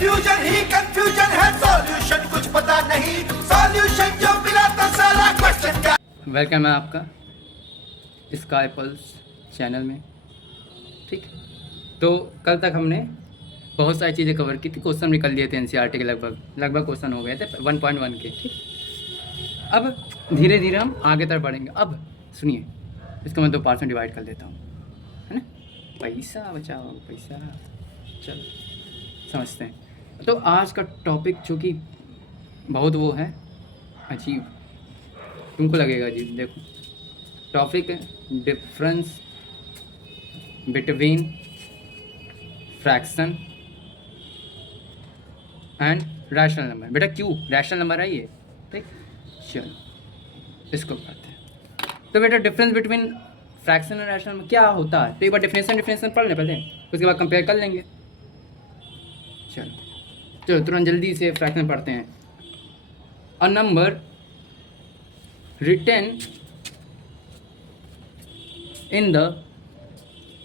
Confusion ही confusion है, solution कुछ पता नहीं, सॉल्यूशन जो मिला तो साला क्वेश्चन का। वेलकम है आपका स्काई पल्स चैनल में। ठीक, तो कल तक हमने बहुत सारी चीज़ें कवर की थी, क्वेश्चन निकल लिए थे एनसीईआरटी के लगभग क्वेश्चन हो गए थे 1.1 के। ठीक, अब धीरे धीरे हम आगे तरफ बढ़ेंगे। अब सुनिए, इसको मैं 2 पार्ट्स में डिवाइड कर देता हूँ, है ना। पैसा बचाओ पैसा, चलो समझते हैं। तो आज का टॉपिक जो कि बहुत वो है अजीब, तुमको लगेगा अजीब। देखो, टॉपिक है difference between fraction and rational number. बेटा क्यों रैशनल नंबर है ये, ठीक। चलो इसको करते हैं। तो बेटा difference between fraction and rational में क्या होता है, तो एक बार डिफरेंशिएशन पढ़ लें पहले, उसके बाद कंपेयर कर लेंगे। चलो तुरंत जल्दी से फ्रैक्शन पढ़ते हैं। A number written in the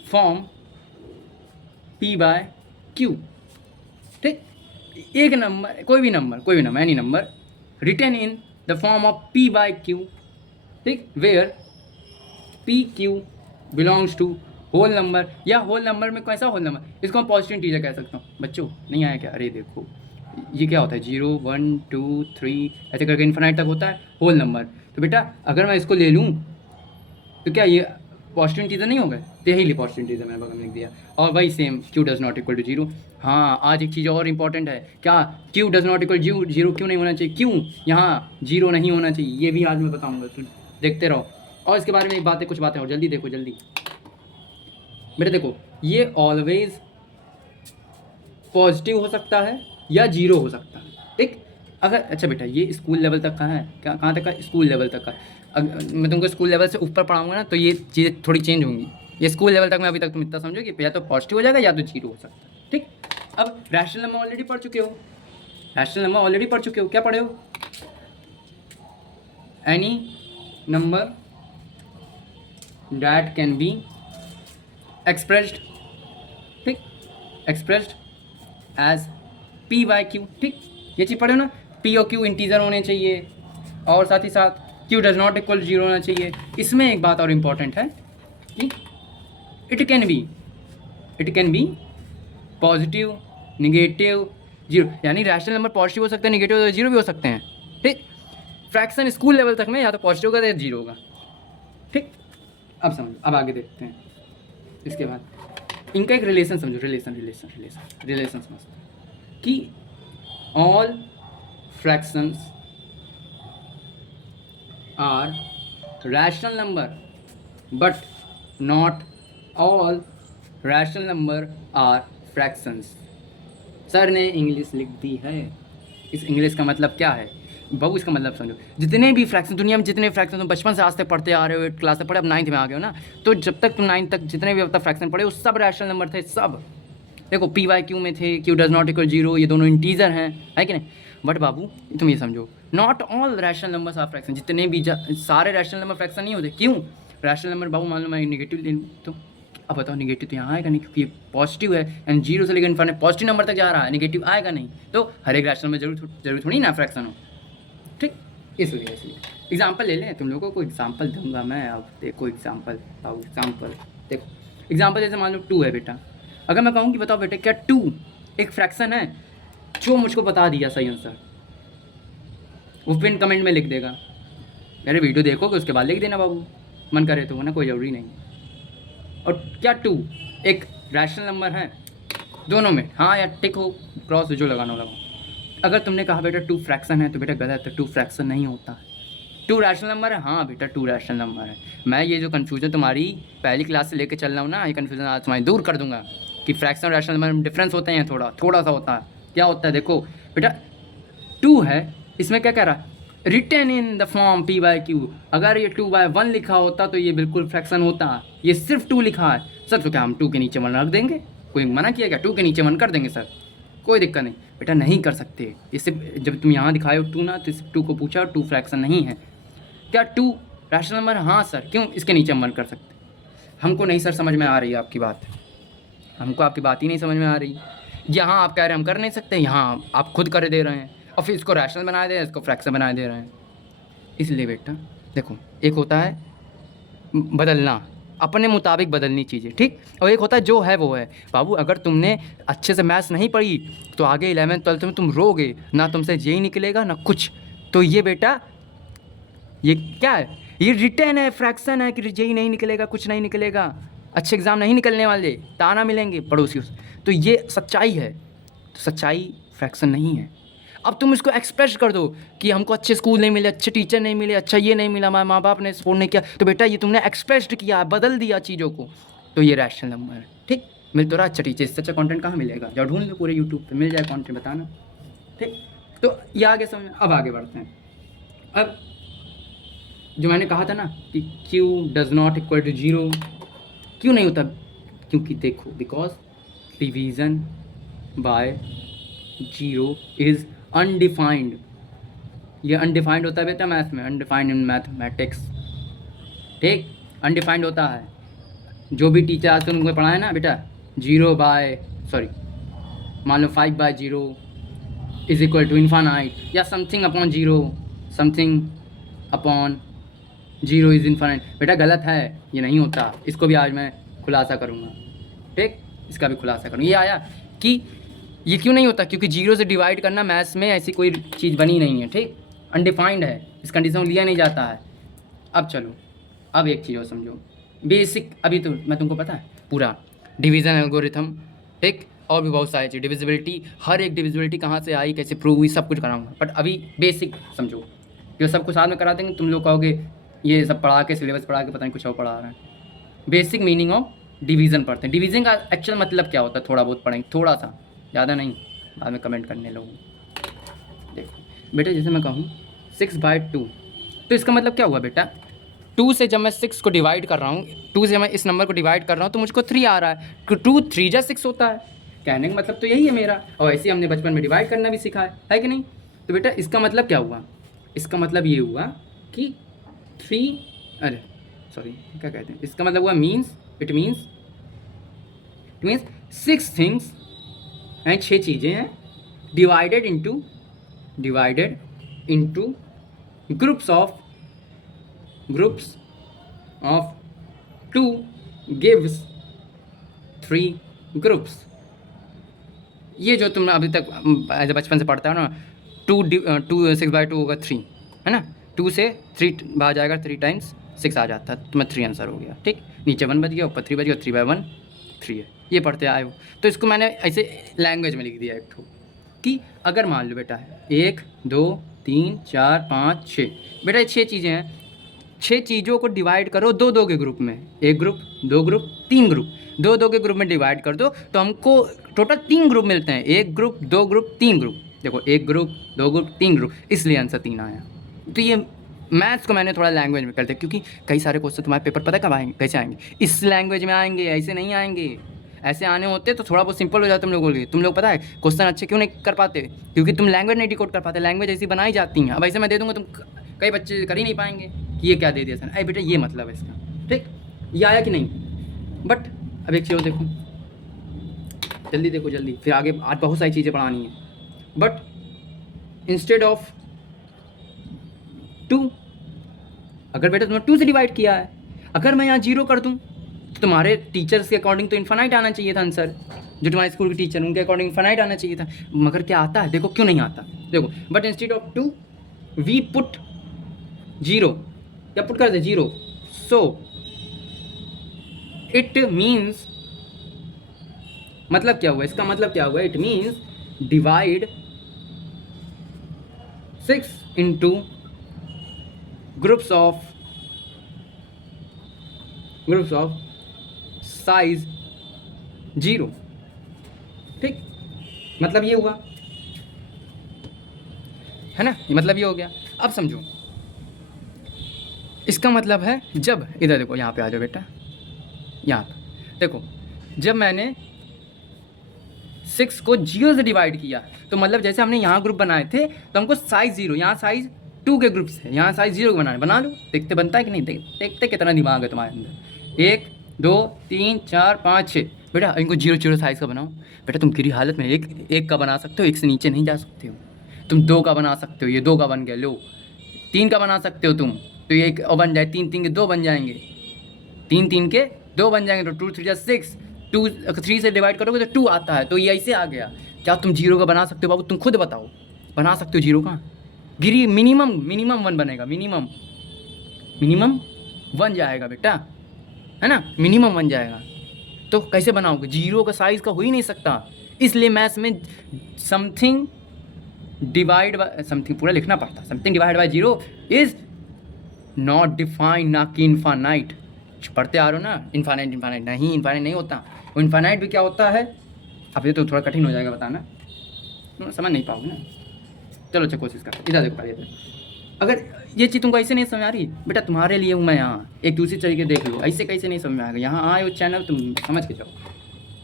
form p/q। ठीक, एक नंबर, कोई भी number any number written in the form of p/q, ठीक, where pq belongs to whole number, या होल नंबर में कैसा होल नंबर, इसको हम पॉजिटिव इंटीजर कह सकता हूँ। बच्चों नहीं आया क्या? अरे देखो ये क्या होता है, 0 1 2 3 ऐसे करके इन्फिनाइट तक होता है होल नंबर। तो बेटा अगर मैं इसको ले लूँ तो क्या ये पॉजिटिव इंटीजर नहीं होगा? तो यही लिए पॉजिटिव इंटीजर मैंने बगल में लिख दिया। और वही same q does not equal to 0। हाँ, आज एक चीज़ और इंपॉर्टेंट है, क्या q डज नॉट इक्वल 0 क्यों नहीं होना चाहिए, क्यों यहाँ 0 नहीं होना चाहिए, ये भी आज मैं बताऊँगा, तो देखते रहो। और इसके बारे में एक बात है, कुछ बातें और, जल्दी देखो जल्दी। बेटा देखो, ये ऑलवेज पॉजिटिव हो सकता है या 0 हो सकता है, ठीक। अगर अच्छा बेटा ये स्कूल लेवल तक का है, कहाँ तक का? स्कूल लेवल तक का। अगर मैं तुमको स्कूल लेवल से ऊपर पढ़ाऊंगा ना तो ये चीज़ें थोड़ी चेंज होंगी। ये स्कूल लेवल तक में अभी तक तुम इतना समझो कि या तो पॉजिटिव हो जाएगा या तो 0 हो सकता है, ठीक। अब रैशनल नंबर ऑलरेडी पढ़ चुके हो, क्या पढ़े हो? Any number that can be expressed, ठीक, एक्सप्रेस्ड एज p/q, ठीक, ये चीज़ पढ़े हो ना। p और q इंटीजर होने चाहिए, और साथ ही साथ q डज नॉट इक्वल 0 होना चाहिए। इसमें एक बात और इम्पॉर्टेंट है कि it can be positive, negative, 0, यानी रैशनल नंबर पॉजिटिव हो सकते हैं, निगेटिव 0 भी हो सकते हैं, ठीक। फ्रैक्शन स्कूल लेवल तक में या तो पॉजिटिव होगा या 0 होगा, ठीक। अब समझो, अब आगे देखते हैं। इसके बाद इनका एक रिलेशन समझो, रिलेशन समझो कि all fractions are rational number but not all rational number are fractions. Sir ने इंग्लिश लिख दी है, इस इंग्लिश का मतलब क्या है बाबू? इसका मतलब समझो, जितने भी फ्रैक्शन दुनिया में, जितने फ्रैक्शन तुम बचपन से आज तक पढ़ते आ रहे हो, 8 क्लास तक पढ़े, अब 9th में आ गए हो ना, तो जब तक तुम 9th तक जितने भी अब तक फ्रैक्शन पढ़े वो सब रैशनल नंबर थे, सब। देखो p/q में थे, q डज नॉट इक्वल 0, ये दोनों इंटीजर हैं, है कि नहीं? बट बाबू तुम ये समझो, not all rational numbers are fraction, जितने भी सारे रैशनल नंबर फ्रैक्शन नहीं होते। क्यों? रैशनल नंबर बाबू मान लो मैं नेगेटिव ले लूँ, तो अब बताओ नेगेटिव तो यहाँ आएगा नहीं, क्योंकि पॉजिटिव है एंड 0 से लेकर इन्फिनिटी पॉजिटिव नंबर तक जा रहा है, नेगेटिव आएगा नहीं। तो हर एक रैशनल में जरूर थोड़ी ना फ्रैक्शन हो, ठीक। इसलिए एग्जाम्पल ले लें, तुम लोगों को एग्जाम्पल दूंगा मैं। अब देखो एग्जाम्पल देखो, एग्जाम्पल जैसे मान लो 2 है बेटा। अगर मैं कहूँ कि बताओ बेटे क्या 2 एक फ्रैक्शन है, जो मुझको बता दिया सही आंसर वो पिन कमेंट में लिख देगा। मेरे वीडियो देखोगे उसके बाद लिख देना बाबू, मन करे तो, वरना कोई ज़रूरी नहीं। और क्या 2 एक रैशनल नंबर है? दोनों में हाँ या टिक हो, क्रॉस जो लगाना हो लगाओ। अगर तुमने कहा बेटा 2 फ्रैक्शन है तो बेटा गलत है, 2 फ्रैक्शन नहीं होता है। 2 रैशनल नंबर है, हाँ बेटा 2 रैशनल नंबर है। मैं ये जो कन्फ्यूजन तुम्हारी पहली क्लास से लेकर चल रहा हूँ ना, ये कन्फ्यूजन आज तुम्हारी दूर कर दूंगा कि फ्रैक्शन और रैशनल नंबर में डिफरेंस होते हैं, थोड़ा सा होता है। क्या होता है देखो बेटा, 2 है, इसमें क्या कह रहा है, written in the form p/q। अगर ये 2/1 लिखा होता तो ये बिल्कुल फ्रैक्शन होता, ये सिर्फ 2 लिखा है। सर तो क्या हम 2 के नीचे 1 रख देंगे? कोई मना किया क्या? 2 के नीचे 1 कर देंगे सर, कोई दिक्कत नहीं बेटा, नहीं कर सकते। इससे जब तुम यहाँ दिखाए हो 2 ना, तो इस 2 को पूछा 2 फ्रैक्शन नहीं है। क्या 2 रैशनल नंबर? हाँ सर, क्यों इसके नीचे हम 1 कर सकते? हमको नहीं सर समझ में आ रही है आपकी बात, हमको आपकी बात ही नहीं समझ में आ रही। यहाँ आप कह रहे हैं हम कर नहीं सकते, यहाँ आप खुद कर दे रहे हैं, और फिर इसको रैशनल बना दे रहे हैं, इसको फ्रैक्शन बना दे रहे हैं। इसलिए बेटा देखो, एक होता है बदलना, अपने मुताबिक बदलनी चीज़ें, ठीक, और एक होता है जो है वो है। बाबू अगर तुमने अच्छे से मैथ्स नहीं पढ़ी तो आगे 11th 12th में तुम रोगे ना, तुमसे जेई निकलेगा ना कुछ। तो ये बेटा ये क्या है, ये रिटर्न है, फ्रैक्शन है कि जेई नहीं निकलेगा, कुछ नहीं निकलेगा, अच्छे एग्ज़ाम नहीं निकलने वाले, ताना मिलेंगे पड़ोसियों से। तो ये सच्चाई है, तो सच्चाई फ्रैक्शन नहीं है। अब तुम इसको एक्सप्रेस कर दो कि हमको अच्छे स्कूल नहीं मिले, अच्छे टीचर नहीं मिले, अच्छा ये नहीं मिला, हमारे माँ बाप ने सपोर्ट नहीं किया, तो बेटा ये तुमने एक्सप्रेस किया, बदल दिया चीज़ों को, तो ये रैशनल नंबर है, ठीक। मिल तो रहा अच्छा टीचर, इससे अच्छा कंटेंट कहाँ मिलेगा, जाओ ढूंढ लो पूरे यूट्यूब पे, मिल जाए कंटेंट, बताना, ठीक। तो ये आगे समझ, अब आगे बढ़ते हैं। अब जो मैंने कहा था ना कि Q does not equal to 0, क्यों नहीं होता, क्योंकि देखो because division by 0 is undefined. ये अनडिफाइंड होता है बेटा मैथ में, अनडिफाइंड इन मैथमेटिक्स, ठीक, अनडिफाइंड होता है। जो भी टीचर आज तुमको पढ़ाए ना बेटा, 5/0 इज इक्वल टू इन्फानाइट, या something upon 0, something upon 0 is infinite, बेटा गलत है, ये नहीं होता। इसको भी आज मैं खुलासा करूँगा, ठीक, इसका भी खुलासा करूँगा। ये आया कि ये क्यों नहीं होता, क्योंकि 0 से डिवाइड करना मैथ्स में ऐसी कोई चीज़ बनी नहीं है, ठीक, अनडिफाइंड है, इस कंडीशन में लिया नहीं जाता है। अब चलो, अब एक चीज़ और समझो, बेसिक, अभी तो मैं तुमको पता है पूरा डिवीज़न एल्गोरिथम, ठीक, और भी बहुत सारी चीज़, डिविजिबिलिटी, हर एक डिविजिबिलिटी कहाँ से आई, कैसे प्रूव हुई, सब कुछ कराऊंगा। बट अभी बेसिक समझो, जो सब कुछ साथ में करा देंगे, तुम लोग कहोगे ये सब पढ़ा के, सिलेबस पढ़ा के पता नहीं कुछ और पढ़ा रहा है। बेसिक मीनिंग ऑफ डिवीज़न पढ़ते हैं। डिवीज़न का एक्चुअल मतलब क्या होता है, थोड़ा बहुत पढ़ेंगे, थोड़ा सा, ज़्यादा नहीं, बाद में कमेंट करने लोगों। देखो बेटा, जैसे मैं कहूँ 6/2, तो इसका मतलब क्या हुआ बेटा, 2 से जब मैं 6 को डिवाइड कर रहा हूँ, 2 से मैं इस नंबर को डिवाइड कर रहा हूँ, तो मुझको 3 आ रहा है, तो 2 3 जा 6 होता है। कहने का मतलब तो यही है मेरा, और ऐसे हमने बचपन में डिवाइड करना भी सीखा है कि नहीं। तो बेटा इसका मतलब क्या हुआ, इसका मतलब ये हुआ कि 3, अरे सॉरी क्या कहते हैं, इसका मतलब हुआ इट मीन्स 6 थिंग्स हैं, 6 चीज़ें हैं, divided into groups of 2 gives 3 groups. ये जो तुम अभी तक ऐसे बचपन से पढ़ता हो ना, 6/2 होगा 3, है ना, 2 से 3 बाहर जाएगा, 3 टाइम्स 6 आ जाता है, तुम्हें 3 आंसर हो गया, ठीक, नीचे 1 बच गया, ऊपर 3 बच गया, 3/1 3 है, ये पढ़ते आए हो। तो इसको मैंने ऐसे लैंग्वेज में लिख दिया एक ठो, कि अगर मान लो बेटा 1 2 3 4 5 6, बेटा 6 चीज़ें हैं, 6 चीज़ों को डिवाइड करो 2-2 के ग्रुप में, 1 ग्रुप 2 ग्रुप 3 ग्रुप, 2-2 के ग्रुप में डिवाइड कर दो, तो हमको टोटल 3 ग्रुप मिलते हैं, 1 ग्रुप 2 ग्रुप 3 ग्रुप। देखो 1 ग्रुप 2 ग्रुप 3 ग्रुप, इसलिए आंसर 3 आया। तो ये मैथ्स को मैंने थोड़ा लैंग्वेज में कर दिया, क्योंकि कई सारे क्वेश्चन तुम्हारे पेपर पता कब आएंगे, कैसे आएंगे, इस लैंग्वेज में आएंगे, ऐसे नहीं आएंगे। ऐसे आने होते तो थोड़ा बहुत सिंपल हो जाता तुम लोगों के लिए। तुम लोग पता है क्वेश्चन अच्छे क्यों नहीं कर पाते, क्योंकि तुम लैंग्वेज नहीं डिकोड कर पाते, लैंग्वेज ऐसी बनाई जाती हैं। अब ऐसे मैं दे दूँगा, तुम कई बच्चे कर ही नहीं पाएंगे कि ये क्या दे दिया सर, अरे बेटा ये मतलब है इसका, ठीक, ये आया कि नहीं। बट अब एक चीज़ देखो, जल्दी देखो जल्दी, फिर आगे आज बहुत सारी चीज़ें पढ़ानी है। बट इंस्टेड ऑफ 2, अगर बेटा तुमने 2 से डिवाइड किया है, अगर मैं यहाँ 0 कर दूँ तो तुम्हारे टीचर्स के अकॉर्डिंग तो इन्फानाइट आना चाहिए था आंसर, जो तुम्हारे स्कूल के टीचर उनके अकॉर्डिंग इन्फानाइट आना चाहिए था, मगर क्या आता है, देखो क्यों नहीं आता, देखो, but instead of 2 we put 0, या पुट कर दे 0, सो इट मीन्स, मतलब क्या हुआ, इसका मतलब क्या हुआ, it means divide 6 into groups of size 0, ठीक, मतलब ये हुआ है ना, ये मतलब ये हो गया। अब समझो, इसका मतलब है जब, इधर देखो, यहाँ पे आ जाओ बेटा, यहाँ पे देखो, जब मैंने 6 को 0 से डिवाइड किया, तो मतलब जैसे हमने यहाँ ग्रुप बनाए थे, तो हमको साइज 0, यहाँ साइज 2 के ग्रुप्स है, यहाँ साइज 0 के बना लो, देखते बनता है कि नहीं, देखते कितना दिमाग है तुम्हारे अंदर। 1 2 3 4 5 6, बेटा इनको जीरो जीरो साइज़ का बनाओ। बेटा तुम गिरी हालत में एक एक का बना सकते हो, एक से नीचे नहीं जा सकते हो। तुम दो का बना सकते हो, ये दो का बन गया। लो तीन का बना सकते हो तुम, तो ये एक और बन जाए, तीन तीन के दो बन जाएंगे, तीन तीन के दो बन जाएंगे, तो टू थ्री जा सिक्स। टू थ्री से डिवाइड करोगे तो टू आता है, तो ये ऐसे आ गया। क्या तुम जीरो का बना सकते हो बाबू? तुम खुद बताओ, बना सकते हो जीरो का? गिरी मिनिमम वन बनेगा, मिनिमम वन जाएगा बेटा, है ना, मिनिमम वन जाएगा। तो कैसे बनाओगे? जीरो का साइज़ का हो ही नहीं सकता। इसलिए मैथ्स में समथिंग डिवाइड बाय समथिंग पूरा लिखना पड़ता है। Something divide by zero is not defined, ना कि इन्फानाइट। पढ़ते आ रहे हो ना, इन्फानाइट नहीं, इन्फानाइट नहीं होता। वो इन्फानाइट भी क्या होता है? अब ये तो थोड़ा कठिन हो जाएगा बताना, तुम समझ नहीं पाओगे ना। चलो अच्छा कोशिश कर, इधर देखो पहले। अगर ये चीज़ तुमको ऐसे नहीं समझ आ रही बेटा, तुम्हारे लिए हूँ मैं यहाँ, एक दूसरी तरीके देख लो। ऐसे कैसे नहीं समझ में आएगा? यहाँ आए हो चैनल, तुम समझ के जाओ।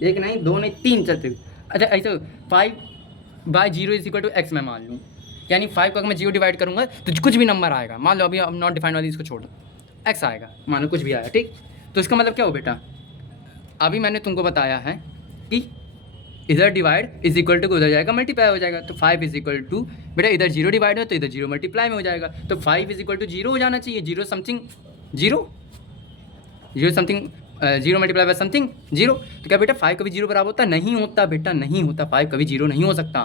एक नहीं, दो नहीं, तीन चलते। अच्छा ऐसे 5/0 इज इक्वल टू एक्स मैं मान लूँ, यानी 5 को अगर मैं 0 डिवाइड करूँगा तो कुछ भी नंबर आएगा। मान लो अभी अब नॉट डिफाइंड वाली इसको छोड़ दो, एक्स आएगा, मानो कुछ भी आया, ठीक। तो इसका मतलब क्या हो बेटा? अभी मैंने तुमको बताया है कि इधर डिवाइड इज इक्वल टू उधर जाएगा मल्टीप्लाई हो जाएगा। तो 5 इज इक्वल टू बेटा इधर 0 डिवाइड है तो इधर 0 मल्टीप्लाई में हो जाएगा। तो 5 इज इक्वल टू 0 हो जाना चाहिए। 0 something 0 something 0 multiply by something 0। तो क्या बेटा 5 कभी 0 बराबर होता? नहीं होता बेटा, नहीं होता। 5 कभी 0 नहीं हो सकता।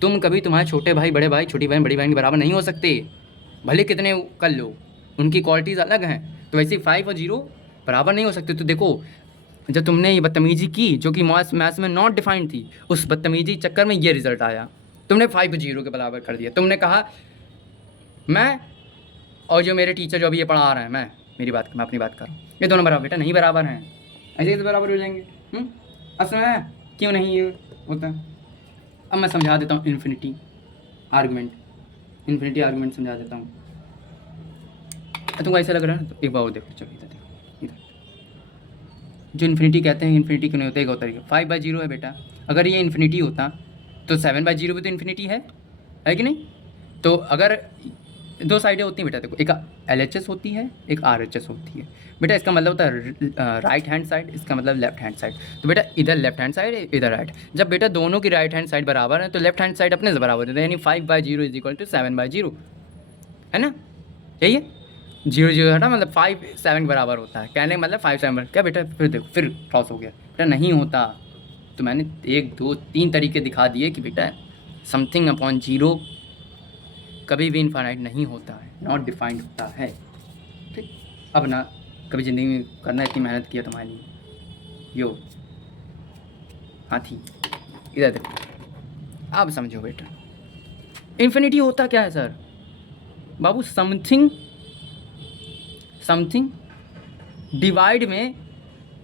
तुम कभी तुम्हारे छोटे भाई बड़े भाई, छोटी बहन बड़ी बहन के बराबर नहीं हो सकते, भले कितने कर लो, उनकी क्वालिटीज़ अलग हैं। तो वैसे 5 और 0 बराबर नहीं हो सकते। तो देखो जब तुमने ये बदतमीजी की जो कि मैथ्स में नॉट डिफाइंड थी, उस बदतमीजी चक्कर में ये रिजल्ट आया। तुमने 5 को 0 के बराबर कर दिया। तुमने कहा मैं और जो मेरे टीचर जो अभी ये पढ़ा रहे हैं, मैं अपनी बात कर रहा हूँ, ये दोनों बराबर बेटा नहीं बराबर हैं। ऐसे ही तो बराबर हो जाएंगे। असल में क्यों नहीं ये होता? अब मैं समझा देता हूँ इन्फिनिटी आर्गूमेंट समझा देता हूँ। तुमको ऐसा लग रहा है ना, तो एक बार और देखो। चलो इधर देखो, इधर जो इन्फिनिटी कहते हैं, इन्फिनिटी क्यों नहीं होता? एक होता है 5/0 है बेटा। अगर ये इन्फिनिटी होता तो 7/0 भी तो इन्फिनिटी है कि नहीं? तो अगर दो साइडें होती हैं बेटा, देखो एक LHS होती है, एक RHS होती है बेटा। इसका मतलब होता है राइट हैंड साइड, इसका मतलब लेफ्ट हैंड साइड। तो बेटा इधर लेफ्ट हैंड साइड, इधर राइट। जब बेटा दोनों की राइट हैंड साइड बराबर है तो लेफ्ट हैंड साइड अपने से बराबर होता है, यानी 5/0 इज इक्वल टू 7/0, है ना? यही है। 0 0 हटा मतलब 5 7 बराबर होता है। कहने का मतलब 5 7 क्या बेटा? फिर देखो फिर क्रॉस हो गया बेटा, नहीं होता। तो मैंने 1 2 3 तरीके दिखा दिए कि बेटा समथिंग अपॉन 0 कभी भी इनफाइनाइट नहीं होता है, नॉट डिफाइंड होता है, ठीक। अब ना कभी ज़िंदगी में करना, इतनी मेहनत किया तुम्हारे लिए, यो हाथी इधर देखो। अब समझो बेटा इन्फिनिटी होता क्या है सर? बाबू समथिंग डिवाइड में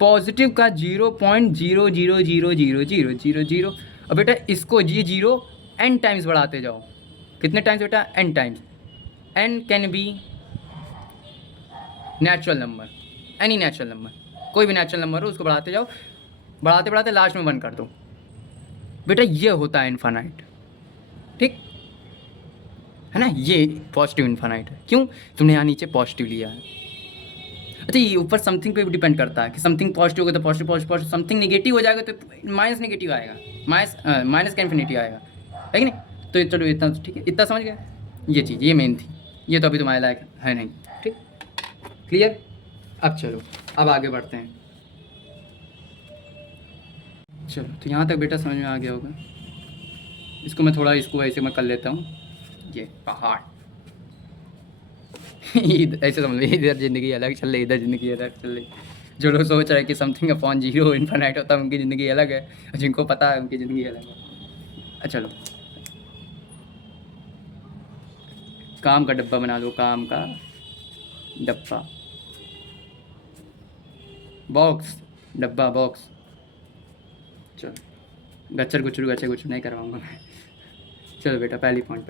पॉजिटिव का 0.000000। और बेटा इसको ये 0 n टाइम्स बढ़ाते जाओ। कितने टाइम्स बेटा? n times. n can be natural number, any natural number, कोई भी नेचुरल नंबर हो, उसको बढ़ाते जाओ, बढ़ाते लास्ट में 1 कर दो। बेटा ये होता है इन्फानाइट, ठीक है ना? ये पॉजिटिव इन्फानाइट है। क्यों? तुमने यहाँ नीचे पॉजिटिव लिया है। अच्छा ये ऊपर समथिंग पे भी डिपेंड करता है कि समथिंग पॉजिटिव होगा तो पॉजिटिव, समथिंग नेगेटिव हो जाएगा तो माइनस नेगेटिव आएगा, माइनस का इन्फिनिटी आएगा, है कि नहीं? तो चलो इतना तो ठीक है, इतना समझ गए। ये चीज़ ये मेन थी, ये तो अभी तुम्हारे लायक है नहीं, ठीक, क्लियर? अब चलो अब आगे बढ़ते हैं। चलो तो यहाँ तक बेटा समझ में आ गया होगा। इसको मैं थोड़ा इसको ऐसे मैं कर लेता हूँ। ये पहाड़ ऐसे समझ लो, इधर ज़िंदगी अलग चल रही, इधर ज़िंदगी अलग चल रही। जो लोग सोच रहे हैं कि समथिंग अपॉन 0 इन्फिनाइट होता है, उनकी ज़िंदगी अलग है, जिनको पता है उनकी ज़िंदगी अलग है। चलो काम का डब्बा बना लो, काम का डब्बा, बॉक्स, डब्बा बॉक्स। चलो गच्चर गुच्चर नहीं करवाऊँगा मैं। चलो बेटा पहला पॉइंट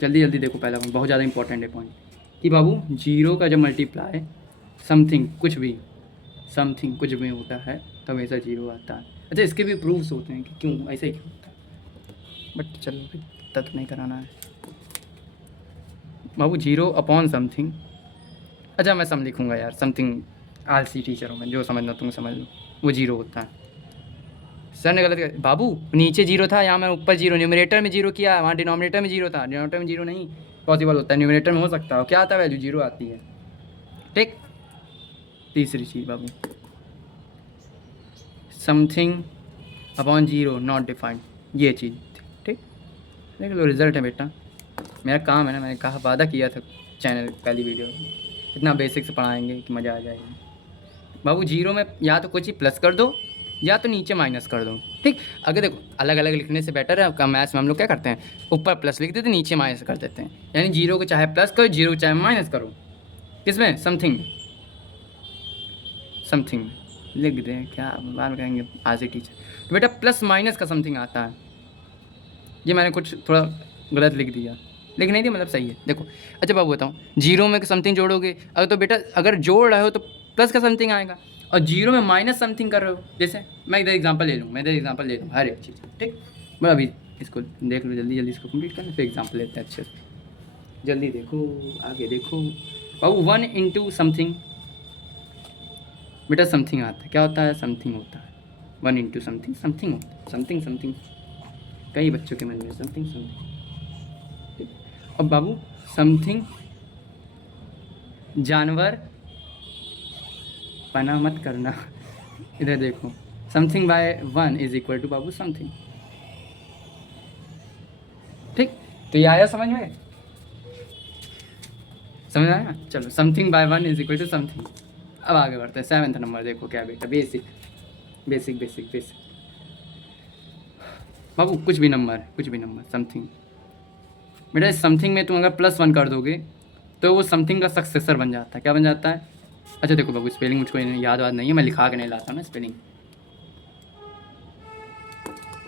जल्दी देखो। पहला पॉइंट बहुत ज़्यादा इंपॉर्टेंट है पॉइंट कि बाबू 0 का जब मल्टीप्लाई समथिंग कुछ भी होता है तो हमेशा 0 आता है। अच्छा इसके भी प्रूफ्स होते हैं कि क्यों ऐसे ही क्यों होता है, बट चलो तक नहीं कराना है बाबू। 0 अपॉन समथिंग, अच्छा मैं सम लिखूँगा यार, समथिंग आलसी टीचर हूँ मैं, जो समझना तुम समझ लो। वो जीरो होता है। सर ने गलत किया बाबू, नीचे जीरो था, यहाँ मैं ऊपर जीरो, न्यूमरेटर में जीरो किया, वहाँ डिनोमिनेटर में जीरो था, डिनोमिनेटर में जीरो नहीं पॉसिबल होता है, न्यूमरेटर में हो सकता है। क्या आता है वैल्यू, जीरो आती है। ठीक, तीसरी चीज़ बाबू, something upon zero not defined, ये चीज़। ठीक, देख लो रिजल्ट है बेटा, मेरा काम है ना, मैंने कहा वादा किया था चैनल पहली वीडियो इतना बेसिक से पढ़ाएंगे कि मज़ा आ जाएगा। बाबू जीरो में या तो कोई चीज़ प्लस कर दो या तो नीचे माइनस कर दो। ठीक, अगर देखो अलग अलग लिखने से बेटर है, आपका मैथ्स में हम लोग क्या करते हैं, ऊपर प्लस लिख देते नीचे माइनस कर देते हैं, यानी जीरो को चाहे प्लस करो, जीरो को चाहे माइनस करो, किसमें, समथिंग में, समथिंग में लिख दें, क्या बार में कहेंगे आज ही टीचर। तो बेटा प्लस माइनस का समथिंग आता है, ये मैंने कुछ थोड़ा गलत लिख दिया, लिख नहीं दिया मतलब सही है। देखो अच्छा बाबू बताऊँ, जीरो में समथिंग जोड़ोगे अगर, तो बेटा अगर जोड़ रहे हो तो प्लस का समथिंग आएगा, और जीरो में माइनस समथिंग कर रहे हो, जैसे मैं इधर एग्जांपल ले लूँ हर एक चीज़। ठीक, मैं अभी इसको देख लो, जल्दी जल्दी इसको कंप्लीट करना, फिर एग्जांपल लेते हैं अच्छे से, जल्दी देखो आगे देखो बाबू। 1 इंटू समथिंग, बेटा समथिंग आता है, क्या होता है, समथिंग होता है। 1 इंटू समथिंग, समथिंग होता है, समथिंग समथिंग, कई बच्चों के मन में समथिंग समथिंग। ठीक, अब बाबू समथिंग जानवर पना मत करना, इधर देखो, something by 1 is equal to बाबू समथिंग। ठीक, तो ये आया समझ में, समझ आया, चलो something by 1 is equal to something. अब आगे बढ़ते हैं, 7वां नंबर देखो क्या बेटा, बेसिक बेसिक बेसिक बेसिक बाबू, कुछ भी नंबर समथिंग, बेटा इस समथिंग में तुम अगर +1 कर दोगे तो वो समथिंग का सक्सेसर बन जाता है। क्या बन जाता है, अच्छा देखो बाबू स्पेलिंग मुझको याद नहीं है, मैं लिखा के नहीं लाता ना स्पेलिंग।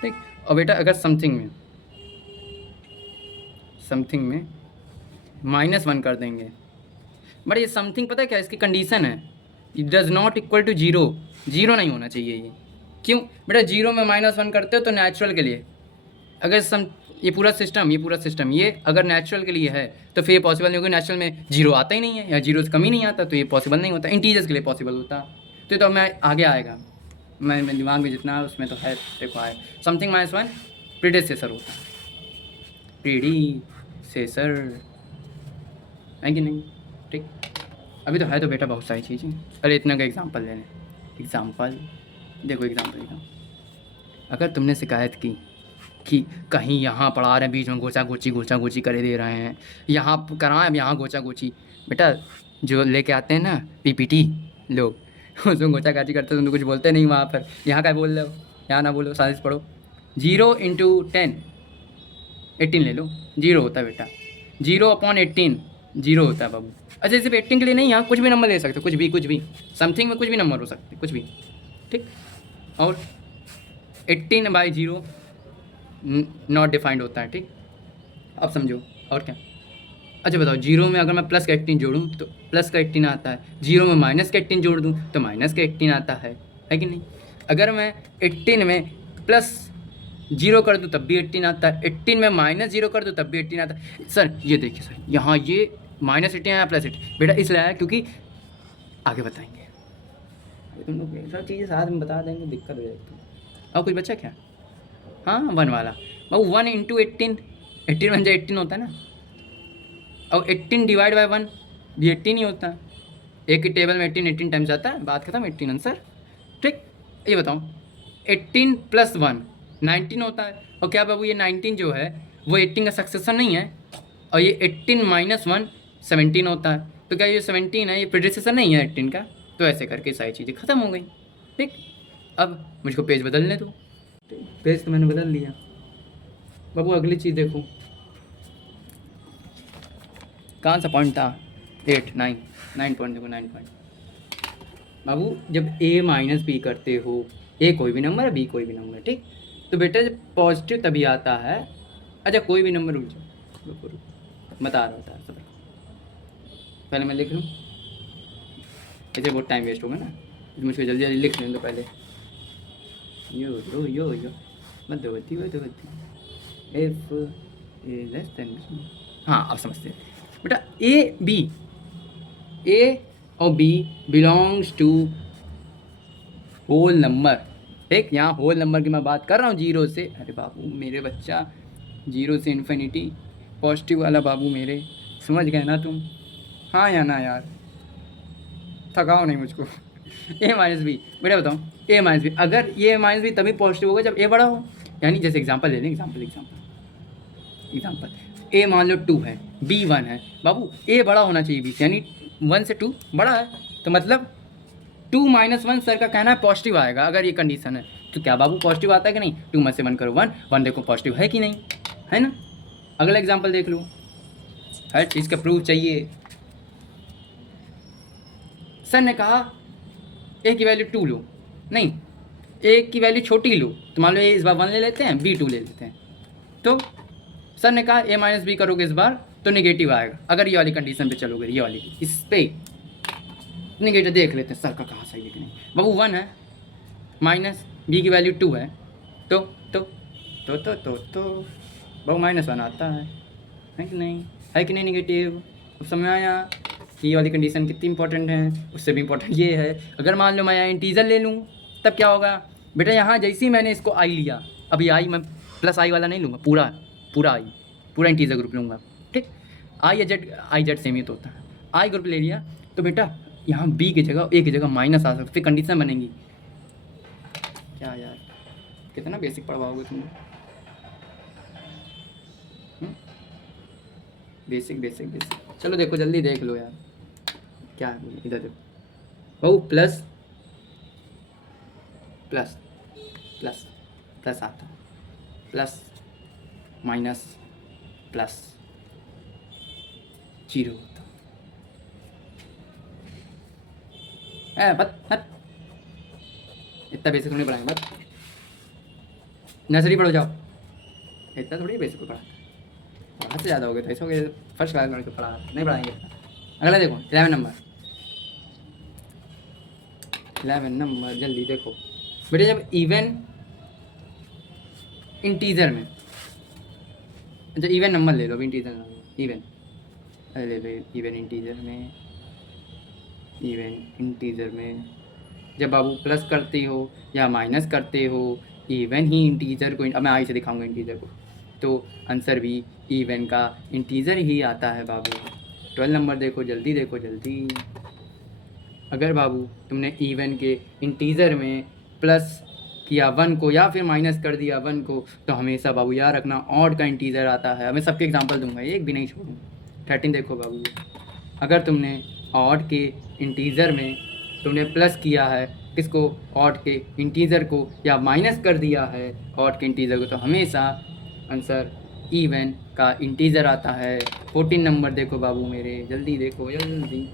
ठीक, और बेटा अगर समथिंग में -1 कर देंगे, बट ये समथिंग पता है क्या इसकी कंडीशन है, it does not equal to zero, zero नहीं होना चाहिए ये। क्यों बेटा, जीरो में -1 करते हो तो नेचुरल के लिए, अगर ये पूरा सिस्टम ये अगर नेचुरल के लिए है तो फिर ये पॉसिबल नहीं होगा, नेचुरल में जीरो आता ही नहीं है या जीरो से कम ही नहीं आता, तो ये पॉसिबल नहीं होता, इंटीजर्स के लिए पॉसिबल होता। तो मैं आगे आएगा, मैं दिमाग में जितना उसमें तो है, देखो आए समथिंग -1 प्रीडेसेसर होता है, प्रीडेसेसर है कि नहीं। ठीक, अभी तो है तो बेटा बहुत सारी चीज़ें, अरे इतना का एग्जांपल ले लें, एग्जांपल देखो, एग्जांपल अगर तुमने शिकायत की कि कहीं यहाँ पढ़ा रहे हैं बीच में गोचा गोची करे दे रहे हैं, यहाँ कराएं यहाँ गोचा गोची, बेटा जो लेके आते हैं ना पीपीटी लोग, उसमें गोचा गाची करते तुम तो कुछ बोलते नहीं वहाँ पर, यहाँ का बोल रहे हो, यहाँ ना बोलो, साजिश पढ़ो। 0 इंटू 10 18 ले लो, जीरो होता है बेटा, 0/18 जीरो होता है बाबू। अच्छा सिर्फ 18 के लिए नहीं, यहाँ कुछ भी नंबर ले सकते हो, कुछ भी समथिंग में कुछ भी नंबर हो सकते, कुछ भी। ठीक, और 18/0 नॉट डिफाइंड होता है। ठीक, अब समझो और क्या। अच्छा बताओ, जीरो में अगर मैं प्लस का 18 जोड़ूँ तो प्लस का 18 आता है, जीरो में माइनस का 18 जोड़ दूँ तो माइनस का 18 आता है कि नहीं। अगर मैं 18 में प्लस 0 कर दूँ तब भी 18 आता है, 18 में -0 कर दूँ तब भी 18 आता है। सर ये देखिए सर, यहाँ ये -18 आया +18, बेटा इसलिए आया क्योंकि आगे बताएंगे, तुम लोग सब चीज़ें साथ में बता देंगे, दिक्कत हो जाएगी। और कुछ बच्चा क्या, हाँ 1 वाला बाबू, 1 इंटू 18, 18 बन जाए 18 होता है ना, और 18 डिवाइड बाय 1 भी 18 ही होता है, एक ही टेबल में 18 टाइम्स आता है, बात खत्म, 18 आंसर। ठीक, ये बताओ 18 + 1 19 होता है, और क्या बाबू ये 19 जो है वो 18 का सक्सेसर नहीं है, और ये 18 - 1 17 होता है, तो क्या ये 17 है ये प्रीडेसेसर नहीं है 18 का। तो ऐसे करके सारी चीज़ें ख़त्म हो गई। ठीक, अब मुझको पेज बदलने दो, पेज तो मैंने बदल लिया बाबू। अगली चीज़ देखो, कौन सा पॉइंट था, 8 9 पॉइंट देखो, 9 पॉइंट बाबू। जब a - b करते हो, a कोई भी नंबर है, b कोई भी नंबर है, ठीक, तो बेटा जब पॉजिटिव तभी आता है। अच्छा कोई भी नंबर, रुक जाओ बता रहा होता है सब, पहले मैं लिख लूँ, ऐसे बहुत टाइम वेस्ट होगा ना, मुझको जल्दी जल्दी लिख लें तो पहले। यो मध्यवर्ती एफ लेस, हाँ अब समझते हैं बेटा। ए और B belongs to whole number, ठीक, यहाँ होल नंबर की मैं बात कर रहा हूँ, जीरो से, अरे बाबू मेरे बच्चा, जीरो से इन्फिनिटी, पॉजिटिव वाला बाबू मेरे, समझ गए ना तुम? हाँ या ना यार, थकाओ नहीं मुझको। ए माइनस बी, बेटा बताओ, ए माइनस बी, अगर ये माइनस बी तभी पॉजिटिव होगा जब ए बड़ा हो, यानी जैसे एग्जांपल ले लें, एग्जांपल ए मान लो 2 है, बी 1 है, बाबू ए बड़ा होना चाहिए बी से, यानी 1 से 2 बड़ा है, तो मतलब 2 माइनस 1 सर का कहना है पॉजिटिव आएगा अगर ये कंडीशन है। तो क्या बाबू पॉजिटिव आता है कि नहीं? 2 में से 1 करो 1, 1 देखो पॉजिटिव है कि नहीं, है ना? अगला एग्जांपल देख लो, हर चीज़ का प्रूफ चाहिए। सर ने कहा ए की वैल्यू 2 लो, नहीं ए की वैल्यू छोटी लो, तो मान लो ए इस बार 1 ले लेते हैं, बी 2 ले लेते हैं, तो सर ने कहा ए माइनस बी करोगे इस बार तो नेगेटिव आएगा, अगर ये वाली कंडीशन पे चलोगे, ये वाली इस पे नेगेटिव देख लेते हैं सर का कहाँ सही है कि नहीं। बाबू 1 है, माइनस बी की वैल्यू 2 है, तो बाबू -1 आता है कि नहीं, है कि नहीं नेगेटिव? अब समझ आया कि ये वाली कंडीशन कितनी इंपॉर्टेंट है? उससे भी इंपॉर्टेंट ये है, अगर मान लो मैं यहाँ इंटीजर ले लूँ तब क्या होगा बेटा? यहाँ जैसे ही मैंने इसको आई लिया, अभी आई मैं प्लस आई वाला नहीं लूँगा, पूरा आई, पूरा इंटीजर ग्रुप लूँगा, ठीक, आई जेड सेम ही तो होता है, आई ग्रुप ले लिया तो बेटा यहाँ बी की जगह ए की जगह माइनस आ सकती, फिर कंडीशन बनेगी। क्या यार, कितना बेसिक पढ़वाओगे तुम? बेसिक। चलो देखो जल्दी देख लो यार, क्या है इधर देखो, बहु प्लस आता, प्लस माइनस प्लस जीरो होता है, हट इतना बेसिक नहीं पढ़ाएंगे, बस नर्सरी पढ़ो जाओ, इतना थोड़ी बेसिक पढ़ा, हद से ज़्यादा हो गया, तो ऐसा हो गया फर्स्ट क्लास में पढ़ा नहीं पढ़ाएंगे। अगला देखो 11 नंबर जल्दी देखो बेटे, जब इवन इंटीजर में, अच्छा इवन नंबर ले लो, अभी इंटीजर इवन ले लो, इवन इंटीजर में जब बाबू प्लस करते हो या माइनस करते हो, इवन ही इंटीजर को, अब मैं आई से दिखाऊंगा इंटीजर को, तो आंसर भी इवन का इंटीजर ही आता है बाबू। 12 नंबर देखो जल्दी, अगर बाबू तुमने इवन के इंटीजर में प्लस किया 1 को या फिर माइनस कर दिया 1 को, तो हमेशा बाबू याद रखना ऑड का इंटीजर आता है। मैं सबके एग्जांपल दूंगा, एक भी नहीं छोड़ूंगा। 13 देखो बाबू, अगर तुमने ऑड के इंटीजर में तुमने प्लस किया है किसको, ऑड के इंटीजर को, या माइनस कर दिया है ऑड के इंटीजर को, तो हमेशा आंसर इवन का इंटीजर आता है। 14 नंबर देखो बाबू मेरे, जल्दी देखो जल्दी,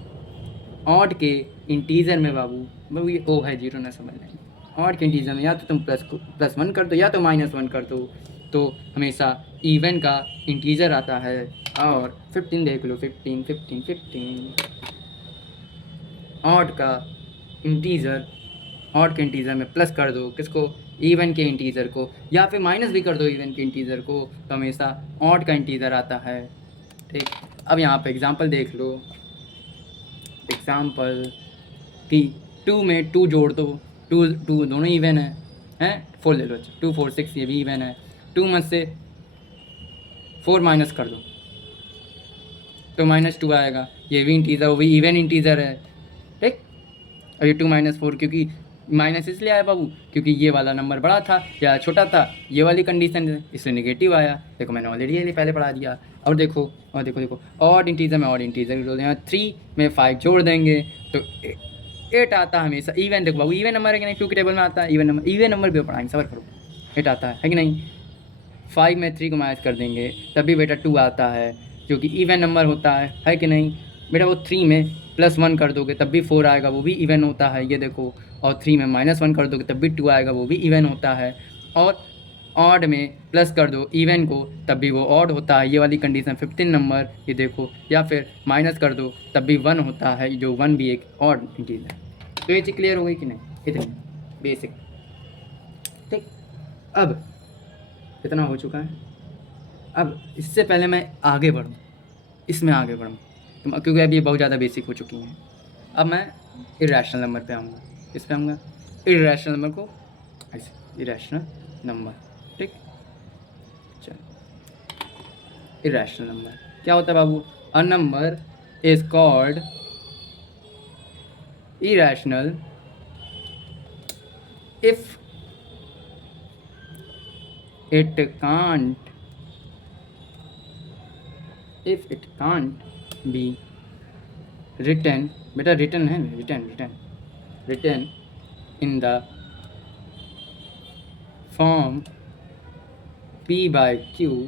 ऑड के इंटीजर में बाबू ये ओ है, जीरो ना समझ लें, ऑड के इंटीजर में या तो तुम प्लस 1 कर दो या तो -1 कर दो, तो हमेशा इवन का इंटीजर आता है। और 15 देख लो, 15 ऑड का इंटीजर, ऑड के इंटीजर में प्लस कर दो किसको, इवन के इंटीजर को, या फिर माइनस भी कर दो इवन के इंटीजर को, तो हमेशा ऑड का इंटीजर आता है, ठीक। अब यहाँ पे एग्जांपल देख लो, एग्जांपल कि 2 में 2 जोड़ दो, 2 दोनों इवन हैं 4 ले लो, 2 4 6 ये भी इवन है, 2 में से 4 माइनस कर दो तो -2 आएगा, ये भी इंटीजर, वो भी इवन इंटीजर है, ठीक। और ये 2 - 4 क्योंकि माइनस इसलिए आया बाबू क्योंकि ये वाला नंबर बड़ा था या छोटा था, ये वाली कंडीशन है, इसलिए नेगेटिव आया। देखो मैंने ऑलरेडी ये पहले पढ़ा दिया। और देखो ऑड इंटीजर में ऑड इंटीजर जोड़ देंगे, 3 में 5 जोड़ देंगे तो 8 आता है हमेशा। इवन देखो बाबू, इवन नंबर है कि नहीं, 2 के टेबल में आता है इवन नंबर भी पढ़ाएंगे, सबर करो, 8 आता है कि नहीं। 5 में 3 को माइनस कर देंगे तभी बेटा 2 आता है, क्योंकि इवन नंबर होता है कि नहीं बेटा। वो 3 में +1 कर दोगे तब भी 4 आएगा, वो भी इवन होता है, ये देखो। और 3 में -1 कर दोगे तब भी 2 आएगा, वो भी इवन होता है। और ऑड में प्लस कर दो इवन को तब भी वो ऑड होता है, ये वाली कंडीशन। 15 नंबर ये देखो, या फिर माइनस कर दो तब भी 1 होता है, जो 1 भी एक ऑड इंटीजर है। तो ये चीज़ क्लियर हो गई कि नहीं, इतनी बेसिक, ठीक। अब इतना हो चुका है। अब इससे पहले मैं आगे बढ़ूँ, इसमें आगे बढ़ूँ क्योंकि अब ये बहुत ज़्यादा बेसिक हो चुकी हैं। अब मैं इरेशनल नंबर पे आऊँगा, किस पे आऊँगा, इरेशनल नंबर को ऐसे इरेशनल नंबर, ठीक। चलो इरेशनल नंबर क्या होता है बाबू? A number is called irrational if it can't be written, बेटा written है written in the form p by q,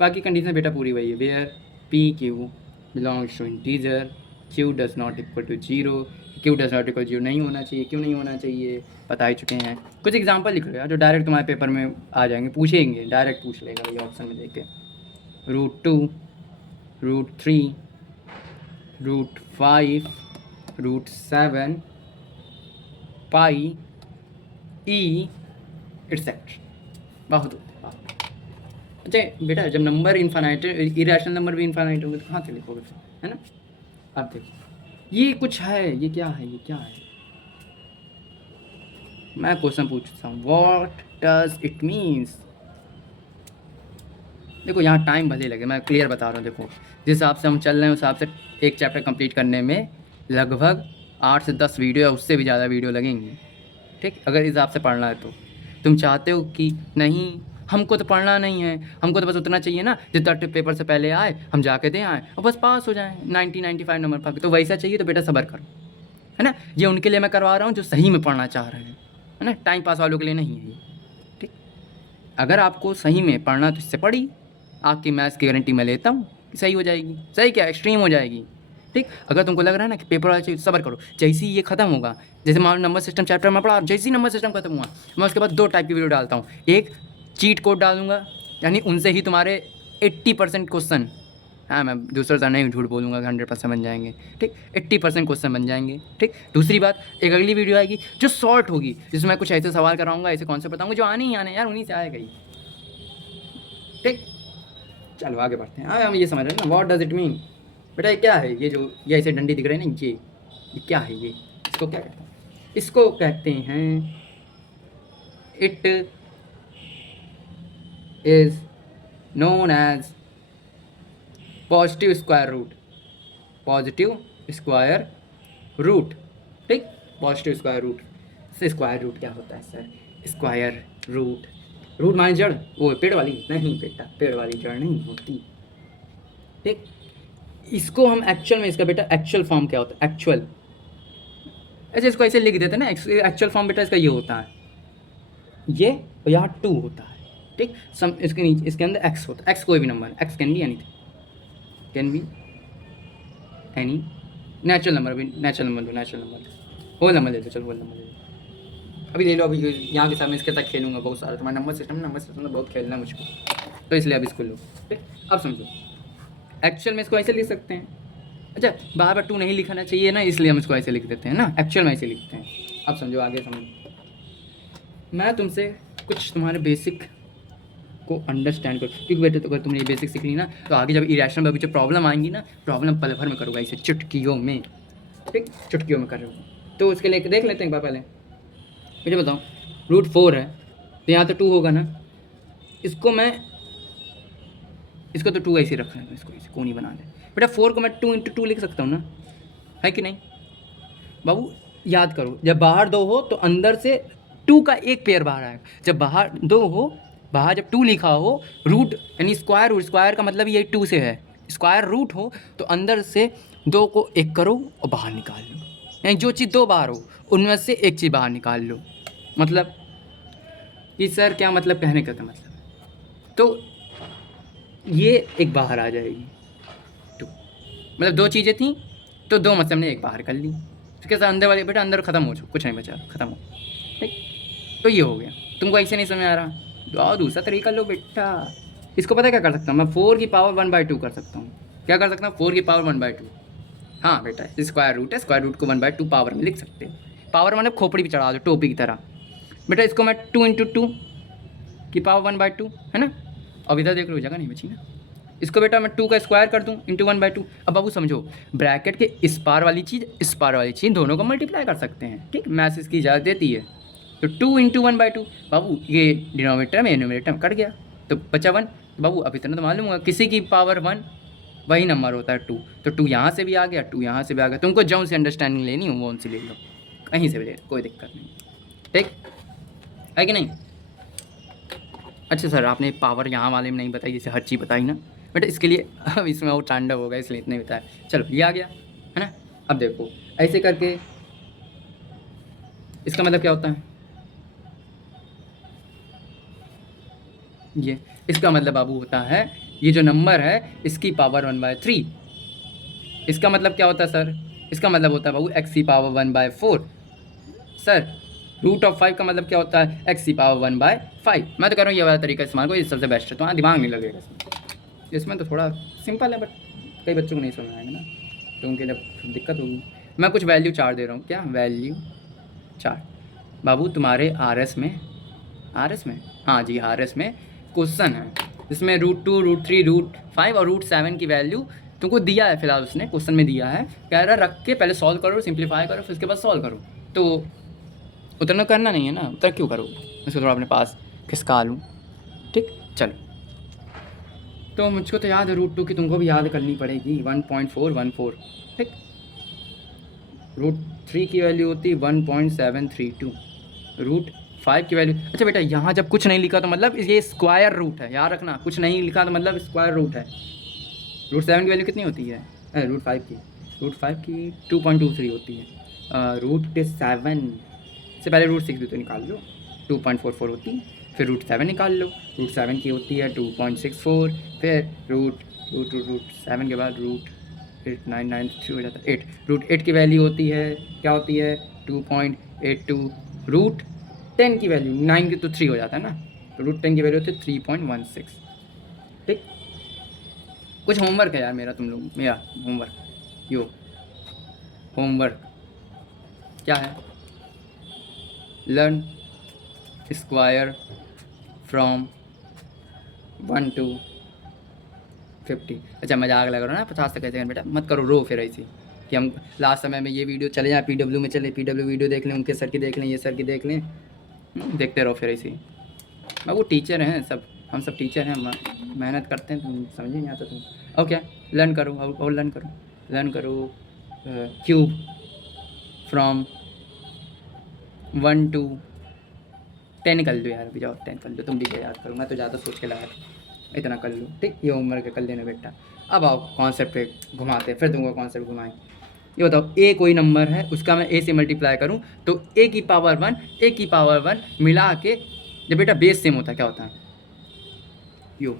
बाकी कंडीशन बेटा पूरी वही है, where p q belongs to integer, q does not equal to 0, q does not equal to 0 नहीं होना चाहिए, क्यों नहीं होना चाहिए बता ही चुके हैं। कुछ एग्जांपल लिख लो यार जो डायरेक्ट तुम्हारे पेपर में आ जाएंगे, पूछेंगे डायरेक्ट पूछ लेगा ये ऑप्शन में देख के। √2, √3, √5, √7, पाई, ई एटसेट्रा। बहुत होता है। अच्छा बेटा जब नंबर इन्फानाइट, इरेशनल नंबर भी इन्फानाइट होंगे तो कहाँ से लिखोगे, है ना? अब देखो ये कुछ है, ये क्या है, ये क्या है? मैं क्वेश्चन पूछता हूँ, व्हाट डज इट मीन्स? देखो यहाँ टाइम भले लगे, मैं क्लियर बता रहा हूँ। देखो जिस हिसाब से हम चल रहे हैं उस हिसाब से एक चैप्टर कंप्लीट करने में लगभग 8 से 10 वीडियो या उससे भी ज़्यादा वीडियो लगेंगी, ठीक। अगर इस हिसाब से पढ़ना है तो तुम चाहते हो कि नहीं हमको तो पढ़ना नहीं है, हमको तो बस उतना चाहिए ना जितना पेपर से पहले आए हम जाके दे आए और बस पास हो जाए 90-95 नंबर पा के, तो वैसा चाहिए तो बेटा सब्र करो, है ना। ये उनके लिए मैं करवा रहा हूँ जो सही में पढ़ना चाह रहे हैं, है ना, टाइम पास वालों के लिए नहीं है ये, ठीक। अगर आपको सही में पढ़ना तो इससे पढ़ी, आपकी मैथ्स की गारंटी मैं लेता हूँ कि सही हो जाएगी, सही क्या एक्सट्रीम हो जाएगी, ठीक। अगर तुमको लग रहा है ना कि पेपर वाला चाहिए सब्र करो, जैसे ही ये खत्म होगा, जैसे मान नंबर सिस्टम चैप्टर में पढ़ा, जैसे ही नंबर सिस्टम खत्म हुआ मैं उसके बाद 2 टाइप की वीडियो डालता हूँ। एक चीट कोड डालूंगा, यानी उनसे ही तुम्हारे 80% क्वेश्चन, हाँ मैं दूसरा तरह नहीं झूठ बोलूँगा 100% बन जाएंगे, ठीक। 80% क्वेश्चन बन जाएंगे, ठीक। दूसरी बात एक अगली वीडियो आएगी जो शॉर्ट होगी, जिसमें कुछ ऐसे सवाल कराऊंगा, ऐसे कॉन्सेप्ट बताऊंगा जो आने ही आने यार, उन्हीं से आएगा ही, ठीक। चलो आगे बढ़ते हैं। हम ये समझ रहे हैं ना व्हाट डज इट मीन। बेटा ये क्या है, ये जो ये ऐसे डंडी दिख रहे हैं ना, ये क्या है, ये इसको क्या कहते हैं? इसको कहते हैं it is known as positive square root, positive square root, ठीक। पॉजिटिव स्क्वायर रूट से स्क्वायर रूट क्या होता है सर? स्क्वायर रूट, रूट माने जड़, वो पेड़ वाली नहीं बेटा, पेड़ वाली जड़ नहीं होती, ठीक। इसको हम एक्चुअल में, इसका बेटा एक्चुअल फॉर्म क्या होता है? एक्चुअल ऐसे इसको ऐसे लिख देते हैं ना, एक्चुअल फॉर्म बेटा इसका ये होता है, ये और यहाँ 2 होता है, ठीक। सम इसके नीचे इसके अंदर x होता है, x कोई भी नंबर, x can be anything, can be any natural number, भी natural number, natural number, whole number ले लो, चलो होल नंबर ले लो, अभी ले लो। अभी यहाँ के साथ मैं इसके तक खेलूंगा बहुत सारा, तुम्हारा नंबर सिस्टम में बहुत खेलना है मुझको, तो इसलिए अब इसको लो, ठीक। अब समझो एक्चुअल में इसको ऐसे लिख सकते हैं। अच्छा बार बार 2 नहीं लिखना चाहिए ना, इसलिए हम इसको ऐसे लिख देते हैं ना, एक्चुअल में ऐसे लिखते हैं। अब समझो आगे समझो, मैं तुमसे कुछ तुम्हारे बेसिक को अंडरस्टैंड करो, क्योंकि बेटे तो अगर तुमने ये बेसिक सीख ली ना तो आगे जब इरेशनल में जो प्रॉब्लम आएंगी ना, प्रॉब्लम पल भर में करोगे ऐसे चुटकियों में, ठीक, चुटकियों में कर रहे हो। तो उसके लिए देख लेते हैं एक बार पहले, मुझे बताओ √4 है तो यहाँ तो 2 होगा ना, इसको मैं इसको तो 2 ऐसे रख रहे हैं, इसको ऐसे कोनी बना लें बेटा। 4 को मैं 2 × 2 लिख सकता हूँ ना, है कि नहीं बाबू? याद करो जब बाहर 2 हो तो अंदर से 2 का एक पेयर बाहर आएगा, जब बाहर 2 हो, बाहर जब 2 लिखा हो, रूट यानी स्क्वायर रूट, स्क्वायर का मतलब ये 2 से है, स्क्वायर रूट हो तो अंदर से 2 को 1 करो और बाहर निकाल लो, यानी जो चीज़ 2 बाहर हो उनमें से एक चीज़ बाहर निकाल लो। मतलब कि सर क्या मतलब कहने का मतलब, तो ये एक बाहर आ जाएगी 2, मतलब 2 चीज़ें थी तो 2 मतलब हमने एक बाहर कर ली, उसके साथ अंदर वाले बेटा अंदर ख़त्म हो जाओ, कुछ नहीं बचा, ख़त्म हो, ठीक। तो ये हो गया। तुमको ऐसे नहीं समझ आ रहा तो दूसरा तरीका लो बेटा। इसको पता है क्या कर सकता हूँ मैं? 4 की पावर 1/2 कर सकता हूँ। क्या कर सकता हूँ? 4 की पावर 1/2। हाँ बेटा स्क्वायर रूट है, स्क्वायर रूट को 1/2 पावर में लिख सकते हैं। पावर मतलब खोपड़ी भी चढ़ा दो टोपी की तरह। बेटा इसको मैं 2 × 2 की पावर 1/2 है ना, अब इधर देख लो जगह नहीं बची ना, इसको बेटा मैं 2 का स्क्वायर कर दूँ इंटू 1/2। अब बाबू समझो, ब्रैकेट के इस पार वाली चीज़ इस पार वाली चीज़ दोनों को मल्टीप्लाई कर सकते हैं, ठीक, मैथ्स इसकी इजाज़त देती है। तो 2 इंटू 1/2 बाबू, ये डिनोमिनेटर में न्यूमरेटर में कट गया तो बचा 1। बाबू अब इतना तो मालूम होगा, किसी की पावर 1 वही नंबर होता है 2, तो 2 यहाँ से भी आ गया, 2 यहाँ से भी आ गया। तुमको जौन सी अंडरस्टैंडिंग लेनी हो वो उनसे ले लो, कहीं से भी ले लो, कोई दिक्कत नहीं, ठीक है कि नहीं। अच्छा सर, आपने पावर यहाँ वाले में नहीं बताई, जैसे हर चीज़ बताई ना बेटा, इसके लिए अब इसमें और तांडव होगा, इसलिए इतने बताया। चलो ये आ गया है ना। अब देखो ऐसे करके इसका मतलब क्या होता है, ये इसका मतलब बाबू होता है ये जो नंबर है इसकी पावर 1/3। इसका मतलब क्या होता है सर, इसका मतलब होता है बाबू x की पावर 1/4। सर रूट ऑफ 5 का मतलब क्या होता है, x की पावर 1/5। मैं तो कह रहा हूँ ये वाला तरीका इस्तेमाल करो, ये सबसे बेस्ट है, तो हाँ दिमाग नहीं लगेगा इसमें तो थोड़ा सिंपल है, बट कई बच्चों को नहीं समझ आएगा ना, तो उनके लिए दिक्कत होगी। मैं कुछ वैल्यू 4 दे रहा हूँ, क्या वैल्यू 4। बाबू तुम्हारे RS में हाँ जी RS में क्वेश्चन है जिसमें √2 √3 √5 और √7 की वैल्यू तुमको दिया है, फिलहाल उसने क्वेश्चन में दिया है, कह रहा रख के पहले सॉल्व करो, सिंप्लीफाई करो, फिर उसके बाद सॉल्व करो। तो उतना करना नहीं है ना, उतना क्यों करो, इसको थोड़ा अपने पास खिसका लूँ, ठीक। चलो तो मुझको तो याद है √2 की, तुमको भी याद करनी पड़ेगी 1.414, ठीक। √3 की वैल्यू होती 1.732, √5 की वैल्यू। अच्छा बेटा यहाँ जब कुछ नहीं लिखा तो मतलब ये स्क्वायर रूट है, याद रखना, कुछ नहीं लिखा तो मतलब स्क्वायर रूट है। √7 की वैल्यू कितनी होती है, √5 की 2.23 होती है। √7 से पहले √6 भी तो निकाल लो, 2.44 होती है, फिर √7 निकाल लो, √7 की होती है 2.64, फिर √7 के बाद √899 हो जाता है 8, √8 की वैल्यू होती है क्या होती है 2.82, √10 की वैल्यू 9 की तो 3 हो जाता है ना, तो √10 की वैल्यू होती है 3.16, ठीक। कुछ होमवर्क है यार मेरा, तुम लोग मेरा होमवर्क क्या है, लर्न स्क्वायर फ्रॉम 1 to 50। अच्छा मजाक लगा रहा ना, 50 तक कैसे बेटा, मत करो रो फिर ऐसी कि हम लास्ट समय में ये वीडियो चले जाए PW में चले, PW वीडियो देख लें, उनके सर की देख लें, ये सर की देख लें, देखते रहो फिर ऐसे ही। मैं वो टीचर हैं सब, हम सब टीचर हैं, मेहनत करते हैं, तुम समझ नहीं आता तुम। ओके लर्न करो और लर्न करो क्यूब फ्रॉम 1 to 10 कर लो यार, अभी जाओ 10 कर लो, तुम भी याद करो, मैं तो ज़्यादा सोच के लगा, इतना कर लो, ठीक। ये उम्र के कर लेना बेटा। अब आओ कॉन्सेप्ट पे घुमाते हैं, फिर तुमको कॉन्सेप्ट घुमाएं। ये बताओ ए कोई नंबर है, उसका मैं ए से मल्टीप्लाई करूं तो ए की पावर 1 मिला के, जब बेटा बेस सेम होता है क्या होता है, यो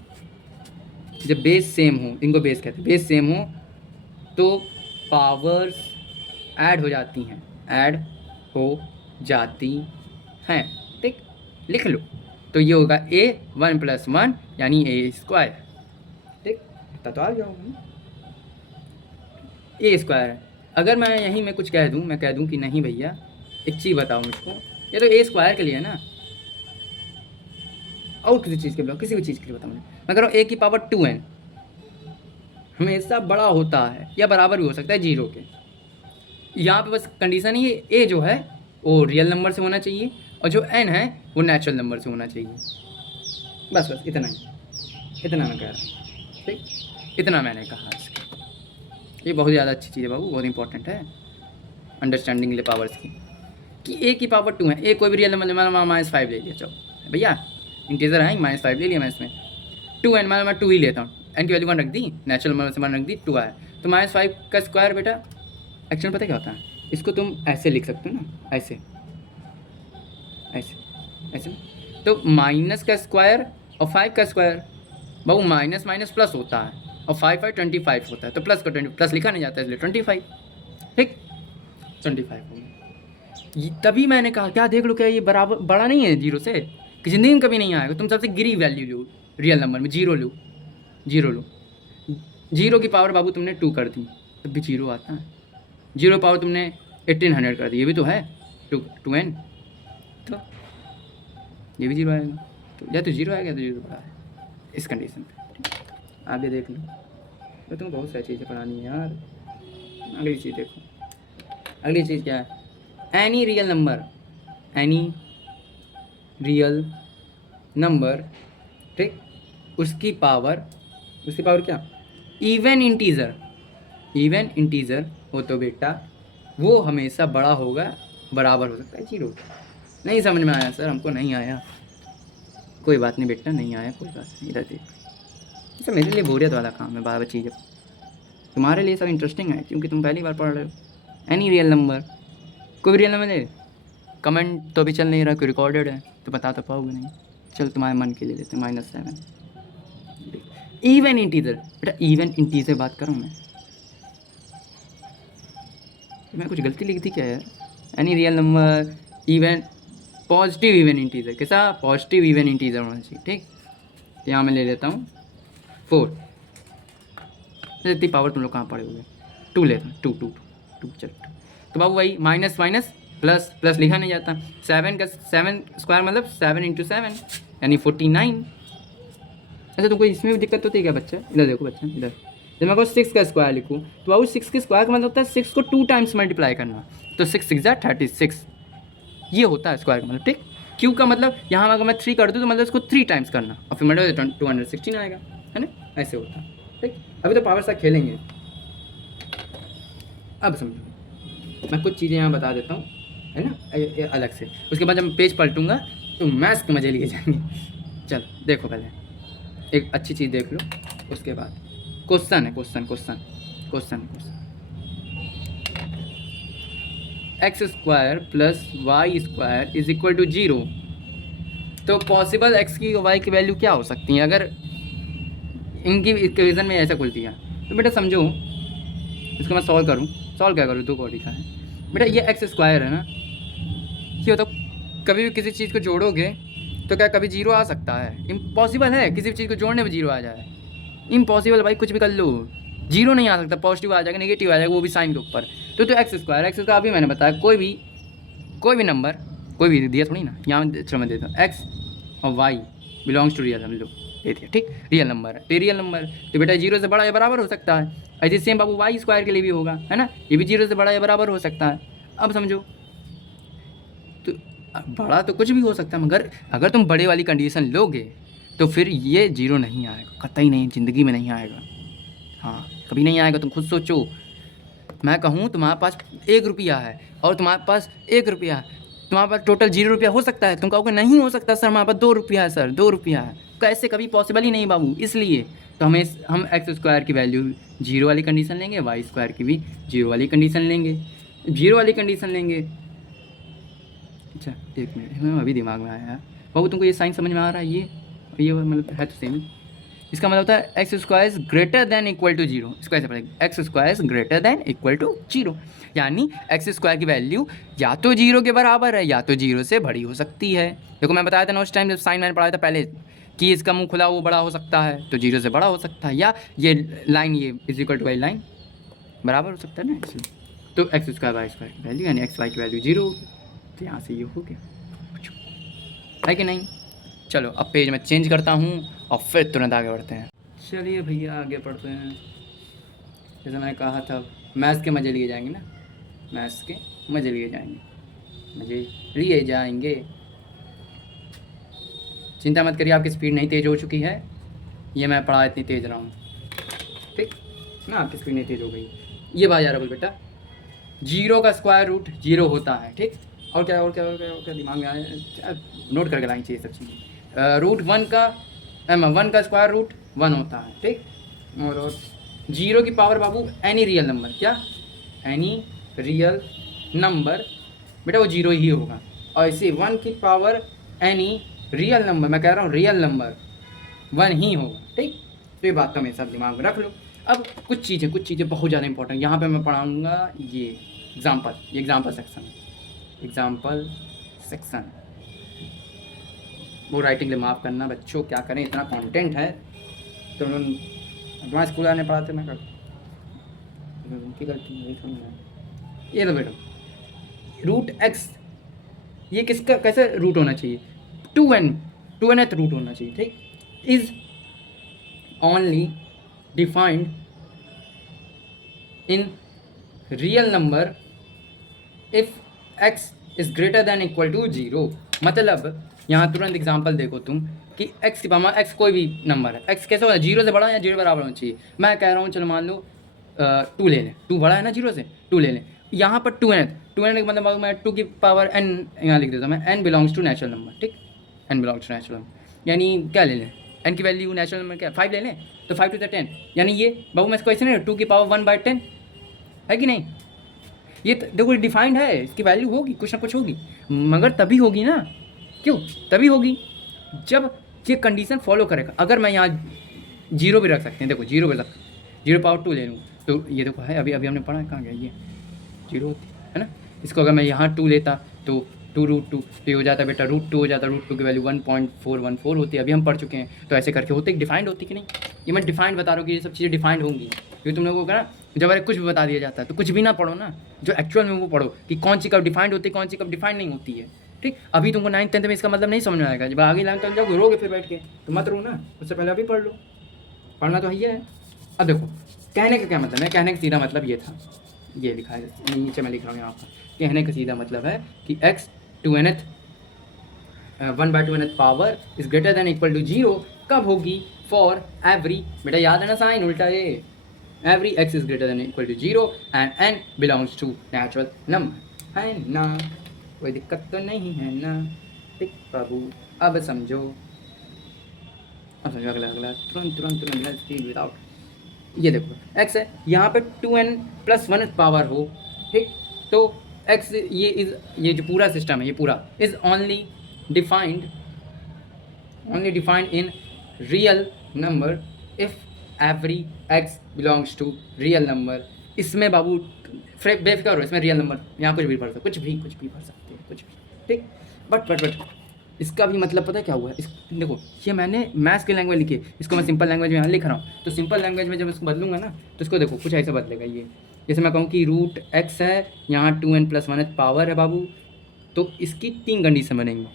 जब बेस सेम हो, इनको बेस कहते हैं, बेस सेम हो तो पावर्स ऐड हो जाती हैं, ठीक, लिख लो। तो ये होगा a 1 + 1 यानी a², ठीक, इतना तो आ गया होगा, a² है। अगर मैं यहीं में कुछ कह दूं, मैं कह दूं कि नहीं भैया एक चीज़ बताओ मुझको, ये तो a² के लिए है ना, और किसी चीज़ के लिए, किसी भी चीज़ के लिए बताओ मुझे। मैं कह रहा हूँ a की पावर 2n हमेशा बड़ा होता है या बराबर भी हो सकता है 0 के। यहाँ पे बस कंडीशन ही a जो है वो रियल नंबर से होना चाहिए और जो n है वो नेचुरल नंबर से होना चाहिए, बस इतना ही, इतना मैं कह रहा हूँ, ठीक, इतना मैंने कहा इसका। ये बहुत ज़्यादा अच्छी चीज़ है बाबू, बहुत इंपॉर्टेंट है अंडरस्टैंडिंग ले पावर्स की, कि a की पावर 2 है, a कोई भी रियल नंबर, मैं -5 ले लिया, चलो भैया इंटीजर है, -5 ले लिया मैं इसमें, 2n मैं 2 ही लेता हूँ, n की वैल्यू 1 रख दी, नेचुरल नंबर से 1 रख दी, 2 आया, तो -5 का स्क्वायर बेटा एक्चुअल पता क्या होता है, इसको तुम ऐसे लिख सकते हो ना, ऐसे तो माइनस का स्क्वायर और 5 का स्क्वायर, बाबू माइनस माइनस प्लस होता है और 5 25 होता है, तो प्लस का 20 प्लस लिखा नहीं जाता है, इसलिए 25, ठीक, 25 हो गया। तभी मैंने कहा क्या देख लो, क्या ये बराबर बड़ा नहीं है 0 से, कि ज़िंदगी में कभी नहीं आएगा। तुम सबसे गिरी वैल्यू लो रियल नंबर में, 0 लो, 0 की पावर बाबू तुमने 2 कर दी, तब भी 0 आता है, 0 पावर तुमने 1800 कर दी, ये भी तो है 2n, तो ये भी 0 आएगा, तो या तो 0 आएगा तो 0 बड़ा है इस कंडीशन पे। आगे देख लो, तो तुम्हें बहुत सारी चीज़ें पढ़ानी है यार। अगली चीज़ देखो, अगली चीज़ क्या है? Any real number, any real number, ठीक, उसकी पावर क्या? इवन इंटीजर, इवन इंटीजर हो तो बेटा वो हमेशा बड़ा होगा, बराबर हो सकता है जीरो। नहीं समझ में आया सर, हमको नहीं आया, कोई बात नहीं बेटा, नहीं आया कोई बात नहीं। इधर देख, सर मेरे लिए बोरियत वाला काम है बार बार चीज़ें, तुम्हारे लिए सब इंटरेस्टिंग है क्योंकि तुम पहली बार पढ़ रहे हो। एनी रियल नंबर, कोई भी रियल नंबर दे, कमेंट तो अभी चल नहीं रहा, कोई रिकॉर्डेड है तो बता तो पाओगे नहीं। चल तुम्हारे मन के लिए लेते हैं -7। इवन इंटीजर, बेटा इवन इंटीजर बात करूँ मैं कुछ गलती लिख दी क्या यार? Any real number even, positive even integer, कैसा? पॉजिटिव इवन इंटीजर होना चाहिए, ठीक। तो यहाँ मैं ले लेता हूँ 4। इतनी पावर तुम लोग कहाँ पड़े हुए? 2 लेता हूँ, 2 चल। तो बाबू वही माइनस माइनस प्लस, प्लस लिखा नहीं जाता। 7 का 7 स्क्वायर मतलब 7 × 7 यानी 49। अच्छा तुमको इसमें भी दिक्कत होती है क्या बच्चा? इधर देखो बच्चा, इधर जब मैं 6 का स्क्वायर लिखूँ तो बाबू 6 के स्क्वायर का मतलब होता है 6 को 2 टाइम्स मल्टीप्लाई करना। तो 6 6 36, ये होता है स्क्वायर का मतलब, ठीक। क्यू का मतलब यहाँ अगर मैं 3 कर दूँ तो मतलब इसको 3 टाइम्स करना और फिर मतलब 216 आएगा, है ना? ऐसे होता है, ठीक। अभी तो पावर साथ खेलेंगे। अब समझो, मैं कुछ चीज़ें यहाँ बता देता हूँ, है ना, अलग से। उसके बाद जब मैं पेज पलटूंगा तो मैथ्स के मजे लिए जाएंगे। चल देखो, पहले एक अच्छी चीज़ देख लो, उसके बाद क्वेश्चन है, question x square plus y square is equal to 0। तो पॉसिबल एक्स की वाई की वैल्यू क्या हो सकती है अगर इनकी इक्वेशन में ऐसा खुल दिया? तो बेटा समझो, इसको मैं सॉल्व क्या करूँ? 2 बॉडी का है बेटा, ये एक्स स्क्वायर है ना, ये तो कभी भी किसी चीज़ को जोड़ोगे तो क्या कभी 0 आ सकता है? इम्पॉसिबल है किसी भी चीज़ को जोड़ने में 0 आ जाए, इम्पॉसिबल भाई, कुछ भी कर लो 0 नहीं आ सकता। पॉजिटिव आ जाएगा, नेगेटिव आ जाएगा, वो भी साइन के ऊपर। तो एक्स स्क्वायर अभी मैंने बताया, कोई भी नंबर, कोई भी दिया थोड़ी ना, यहाँ चलो मैं देता हूँ एक्स और वाई बिलोंग्स टू रियल, हम लोग दे दिया, ठीक। रियल नंबर है तो रियल नंबर, तो बेटा 0 से बड़ा या बराबर हो सकता है। ऐसे सेम बाबू वाई स्क्वायर के लिए भी होगा, है ना, ये भी 0 से बड़ा या बराबर हो सकता है। अब समझो, तो बड़ा तो कुछ भी हो सकता है, मगर अगर तुम बड़े वाली कंडीशन लोगे तो फिर ये 0 नहीं आएगा, कतई नहीं, ज़िंदगी में नहीं आएगा। हाँ, कभी नहीं आएगा। तुम खुद सोचो, मैं कहूँ तुम्हारे पास 1 रुपया है और तुम्हारे पास 1 रुपया है, तुम्हारे पास टोटल 0 रुपया हो सकता है, तुम कहोगे नहीं हो सकता सर, हमारे पास 2 रुपया है सर, 2 रुपया है। कैसे? कभी पॉसिबल ही नहीं बाबू। इसलिए तो हम एक्स स्क्वायर की वैल्यू 0 वाली कंडीशन लेंगे, वाई स्क्वायर की भी 0 वाली कंडीशन लेंगे, 0 वाली कंडीशन लेंगे। अच्छा 1 मिनट, अभी दिमाग में आया बाबू, तुमको ये साइन समझ में आ रहा है? ये मतलब है तो सेम ही। इसका मतलब होता है x square is greater than equal to 0। इसको ऐसे पढ़ेंगे, x square is greater than equal to 0, यानी एक्स स्क्वायर की वैल्यू या तो 0 के बराबर है या तो 0 से बड़ी हो सकती है। देखो मैं बताया था ना उस टाइम जब साइन मैंने पढ़ाया था पहले कि इसका मुंह खुला वो बड़ा हो सकता है, तो 0 से बड़ा हो सकता है, या ये लाइन ये is equal to y line बराबर हो सकता है ना, इसलिए। तो एक्स स्क्वायर वाई स्क्वायर की वैल्यू यानी एक्स वाई की वैल्यू 0 होगी, तो यहाँ से ये हो गया, है कि नहीं? चलो अब पेज में चेंज करता हूँ और फिर तुरंत आगे बढ़ते हैं। चलिए भैया आगे पढ़ते हैं। जैसे मैंने कहा था मैथ्स के मज़े लिए जाएंगे ना, मैथ्स के मज़े लिए जाएंगे। चिंता मत करिए, आपकी स्पीड नहीं तेज़ हो चुकी है, ये मैं पढ़ा इतनी तेज़ रहा हूँ, ठीक ना, आपकी स्पीड नहीं तेज़ हो गई। ये बात जा रहा बोल बेटा, 0 का स्क्वायर रूट 0 होता है, ठीक। और क्या दिमाग में आया, नोट करके लानी चाहिए सब चीज़ें। रूट 1 का स्क्वायर रूट 1 होता है, ठीक। और 0 की पावर बाबू एनी रियल नंबर, क्या एनी रियल नंबर बेटा वो 0 ही होगा। और इसे 1 की पावर एनी रियल नंबर, मैं कह रहा हूँ रियल नंबर 1 ही होगा, ठीक। तो ये बात तो हमेशा दिमाग में रख लो। अब कुछ चीज़ें बहुत ज़्यादा इंपॉर्टेंट यहाँ पे मैं पढ़ाऊँगा। ये एग्जाम्पल सेक्शन, वो राइटिंग लिए माफ़ करना बच्चों, क्या करें, इतना कंटेंट है तो तुम्हारे स्कूल आने पढ़ाते मैं कर उनकी गलती है। ये तो बेटा रूट एक्स, ये किसका कैसे रूट होना चाहिए? 2n रूट होना चाहिए, ठीक। Is only defined in real number if x is greater than equal to 0। मतलब यहाँ तुरंत एग्जांपल देखो तुम कि x की पावर x कोई भी नंबर है, x कैसे होगा, 0 से बड़ा या 0 बराबर होना चाहिए। मैं कह रहा हूँ चलो मान लो 2 ले लें, 2 बड़ा है ना 0 से, 2 ले लें। यहाँ पर 2n का मतलब मैं 2 की पावर n यहाँ लिख देता हूँ मैं, n belongs to natural number, ठीक, n belongs to natural number, यानी क्या ले लें, n की वैल्यू नेचुरल नंबर क्या 5 ले लें, तो 5 टू द 10, यानी ये बाबू मैं इसको ऐसे नहीं 2 की पावर 1/10 है कि नहीं। ये देखो डिफाइंड है, इसकी वैल्यू होगी, कुछ ना कुछ होगी, मगर तभी होगी ना, क्यों तभी होगी जब ये कंडीशन फॉलो करेगा। अगर मैं यहाँ 0 भी रख सकते हैं, देखो 0 भी रख, 0 पावर 2 ले लूँ तो ये देखो है, अभी हमने पढ़ा है, कहाँ गया ये 0 होती है ना। इसको अगर मैं यहाँ 2 लेता तो 2√2 तो ये हो जाता बेटा √2 हो जाता, √2 की वैल्यू 1.414 होती है, अभी हम पढ़ चुके हैं। तो ऐसे करके होते डिफाइंड होती कि नहीं, ये मैं डिफाइंड बता रहा हूँ कि ये सब चीज़ें डिफाइंड होंगी, क्योंकि तुम लोगों को ना जब अरे कुछ भी बता दिया जाता है तो कुछ भी ना पढ़ो ना, जो एक्चुअल में वो पढ़ो कि कौन सी कब डिफाइंड होती है, कौन सी कब डिफाइंड नहीं होती है, ठीक। अभी तुमको 9th 10th में इसका मतलब नहीं समझ में आएगा, जब आगे लाइन तक जाओगे रोगे फिर बैठ के, तो मत रो ना, उससे पहले अभी पढ़ लो, पढ़ना तो है। अब देखो कहने का क्या मतलब है, कहने का सीधा मतलब ये था, ये लिखा है नीचे मैं लिख रहा हूँ यहाँ पर, कहने का सीधा मतलब है कि x 2nth 1/2nth power is greater than equal to 0 कब होगी, फॉर एवरी, बेटा याद है ना साइन उल्टा ये, every x is greater than equal to 0 and n belongs to natural number, है ना, कोई दिक्कत तो नहीं है ना, ठीक बाबू। अब समझो अगला तुरंत विदाउट, ये देखो x है, यहाँ पे 2n + 1 पावर हो, ठीक, तो x ये जो पूरा सिस्टम है, ये पूरा is only defined in real number if every x belongs to real number. इसमें बाबू बेफिक्र हो, इसमें रियल नंबर यहाँ कुछ भी पढ़ सकते, कुछ भी पढ़ सकते हैं, कुछ भी, ठीक। बट इसका भी मतलब पता है क्या हुआ है, देखो ये मैंने मैथ्स की लैंग्वेज लिखी है, इसको मैं सिंपल लैंग्वेज में यहाँ लिख रहा हूँ, तो सिंपल लैंग्वेज में जब इसको बदलूंगा ना तो इसको देखो कुछ ऐसे बदलेगा। ये जैसे मैं कहूँ कि √x है, यहाँ 2n + 1 पावर है बाबू, तो इसकी 3 कंडीशन बनेंगी,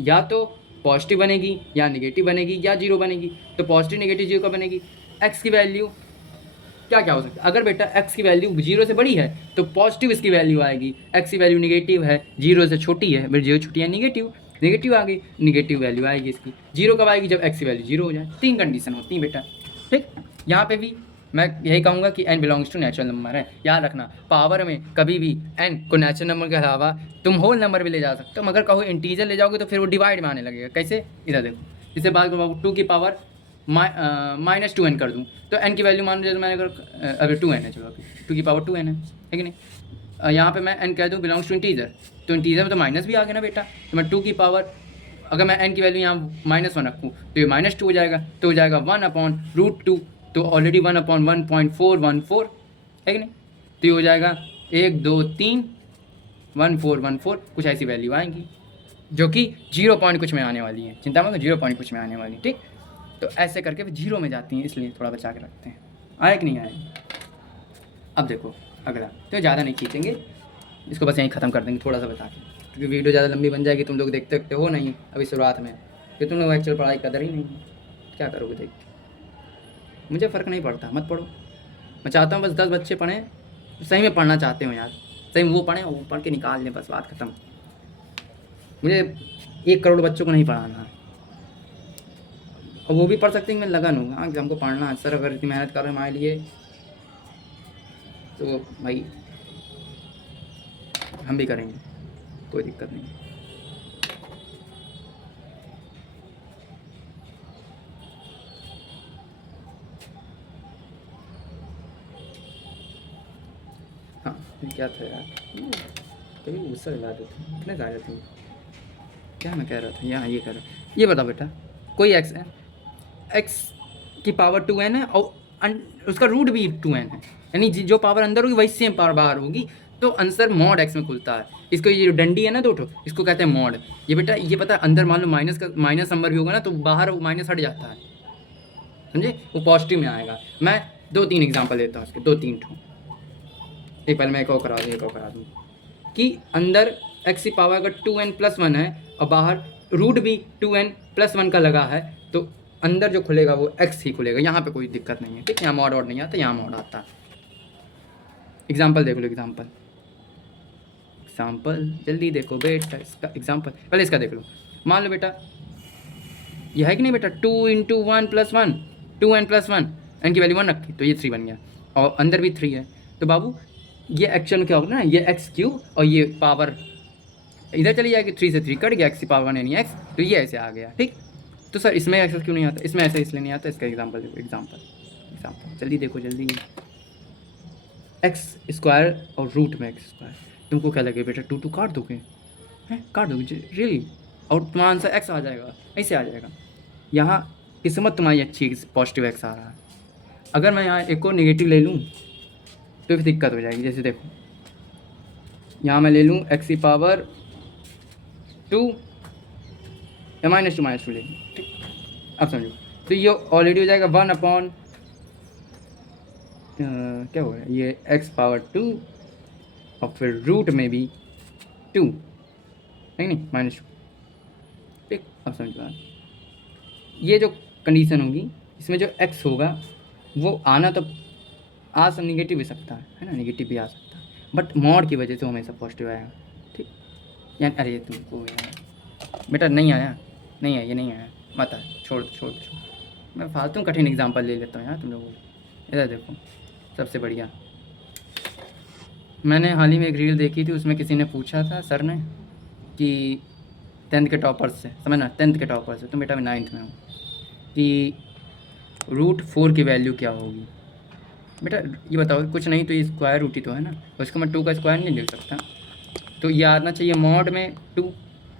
या तो पॉजिटिव बनेगी, या नेगेटिव बनेगी, या 0 बनेगी। तो पॉजिटिव नेगेटिव 0 कब बनेगी, x की वैल्यू क्या हो सकता है, अगर बेटा x की वैल्यू 0 से बड़ी है तो पॉजिटिव इसकी वैल्यू आएगी, x की वैल्यू नेगेटिव है, 0 से छोटी है, फिर 0 छोटी है नेगेटिव आ गई, नेगेटिव वैल्यू आएगी इसकी। 0 कब आएगी, जब x की वैल्यू 0 हो जाए। 3 कंडीशन होती हैं बेटा, ठीक। यहाँ पे भी मैं यही कहूँगा कि n belongs to natural number है। याद रखना पावर में कभी भी n को नेचुरल नंबर के अलावा तुम होल नंबर भी ले जा सकते हो, मगर कहो इंटीजर ले जाओगे तो फिर वो डिवाइड में आने लगेगा। कैसे, इधर देखो, इससे बात करो 2 की पावर -2n कर दूँ तो n की वैल्यू मान लीजिए, तो मैंने अगर 2n है, चलो अभी 2 की पावर 2n है कि नहीं, यहाँ पे मैं n कह दूँ बिलोंग्स टू इंटीजर, तो इंटीजर में तो माइनस भी आ गया ना बेटा, तो मैं 2 की पावर अगर मैं n की वैल्यू यहाँ -1 रखूँ तो ये -2 हो जाएगा, तो हो जाएगा 1/√2, तो ऑलरेडी 1/1.414 है कि नहीं, तो ये हो जाएगा 1 2 3 1414, कुछ ऐसी वैल्यू आएंगी जो कि 0 पॉइंट कुछ में आने वाली है, चिंता मत, 0 पॉइंट कुछ में आने वाली, ठीक। तो ऐसे करके फिर 0 में जाती हैं, इसलिए थोड़ा बचा के रखते हैं, आए कि नहीं आए। अब देखो अगला, तो ज़्यादा नहीं खींचेंगे इसको, बस यहीं ख़त्म कर देंगे थोड़ा सा बता के, क्योंकि वीडियो ज़्यादा लंबी बन जाएगी, तुम लोग देखते हो नहीं अभी शुरुआत में, कि तुम लोग एक्चुअल पढ़ाई कदर ही नहीं है, क्या करोगे देख के। मुझे फ़र्क नहीं पड़ता, मत पढ़ो, मैं चाहता हूँ बस 10 बच्चे पढ़ें, सही में पढ़ना चाहते हो यार, सही में वो पढ़ें, वो पढ़ के निकाल लें, बस बात ख़त्म। मुझे 1 करोड़ बच्चों को नहीं पढ़ाना, और वो भी पढ़ सकते हैं, मैं लगन हूँ, हाँ हमको पढ़ना है सर, अगर इतनी मेहनत कर रहे हैं हमारे लिए तो भाई हम भी करेंगे, कोई दिक्कत नहीं। हाँ क्या था यार, कभी गुस्सा दिला देते इतने ज़्यादा थे, क्या मैं कह रहा था, यहाँ ये कह रहा, ये बताओ बेटा, कोई x है, x की पावर 2n है और उसका रूट भी 2n है, यानी जो पावर अंदर होगी वही सेम पावर बाहर होगी, तो आंसर मॉड x में खुलता है। इसको ये जो डंडी है ना दो ठो, इसको कहते हैं मॉड। ये बेटा ये पता है, अंदर मान लो माइनस नंबर भी होगा ना तो बाहर वो माइनस हट जाता है, समझे, वो पॉजिटिव में आएगा। मैं 2-3 एग्जाम्पल देता हूँ उसके, 2-3 ठो, एक पहले मैं एक और करा दूँ कि अंदर x की पावर अगर 2n + 1 है और बाहर रूट भी 2n + 1 का लगा है, तो अंदर जो खुलेगा वो एक्स ही खुलेगा, यहाँ पे कोई दिक्कत नहीं है, ठीक है। यहाँ मॉड ऑड नहीं आता, यहाँ मॉड आता है। एग्जाम्पल देख लो, एग्जाम्पल जल्दी देखो बेटा, इसका एग्जाम्पल पहले इसका देख लो। मान लो बेटा ये है कि नहीं बेटा, 2 into 1 plus 1, 2n plus 1, n की वैल्यू 1 रखी तो ये 3 बन गया, और अंदर भी 3 है। तो बाबू ये एक्चुअल में क्या होगा ना, ये एक्स क्यूब और ये पावर इधर चली जाएगी, 3 से 3 कट गया, एक्स की पावर 1 यानी एक्स, तो ये ऐसे आ गया, ठीक। तो सर इसमें ऐसा क्यों नहीं आता, इसमें ऐसा इसलिए नहीं आता, इसका एग्जाम्पल देखो, एग्जाम्पल जल्दी देखो जल्दी। एक्स स्क्वायर और रूट में एक्स स्क्वायर, तुमको क्या लगे बेटा 2 काट दोगे, हैं काट दोगे रियली, और तुम्हारा आंसर एक्स आ जाएगा, ऐसे आ जाएगा। यहाँ किस्मत तुम्हारी अच्छी है, पॉजिटिव एक्स आ रहा है। अगर मैं यहाँ एक और नेगेटिव ले लूँ तो फिर दिक्कत हो जाएगी। जैसे देखो यहाँ मैं ले लूँ एक्स की पावर 2 या -2 ले लूँ, ठीक। अब समझो, तो ये ऑलरेडी हो जाएगा 1 अपॉन क्या होगा, ये एक्स पावर 2 और फिर रूट में भी 2, नहीं -2, ठीक। अब समझो ये जो कंडीशन होगी, इसमें जो x होगा वो आना तो आ सब निगेटिव भी सकता है ना, निगेटिव भी आ सकता है, बट मॉड की वजह से हमेशा पॉजिटिव आएगा, ठीक। यानी अरे तुमको बेटा नहीं आया, ये नहीं आया, मत आया, छोड़। मैं फालतू कठिन एग्जांपल ले लेता हूँ यार तुम लोगों को। इधर देखो सबसे बढ़िया, मैंने हाल ही में एक रील देखी थी, उसमें किसी ने पूछा था सर ने कि 10th के टॉपर्स से, समझना 10th के टॉपर्स से, तो बेटा मैं 9th में हूँ, कि √4 की वैल्यू क्या होगी। बेटा ये बताओ, कुछ नहीं तो ये स्क्वायर रूट ही तो है ना, उसको मैं 2 का स्क्वायर नहीं लिख सकता, तो ये आना चाहिए मॉड में 2,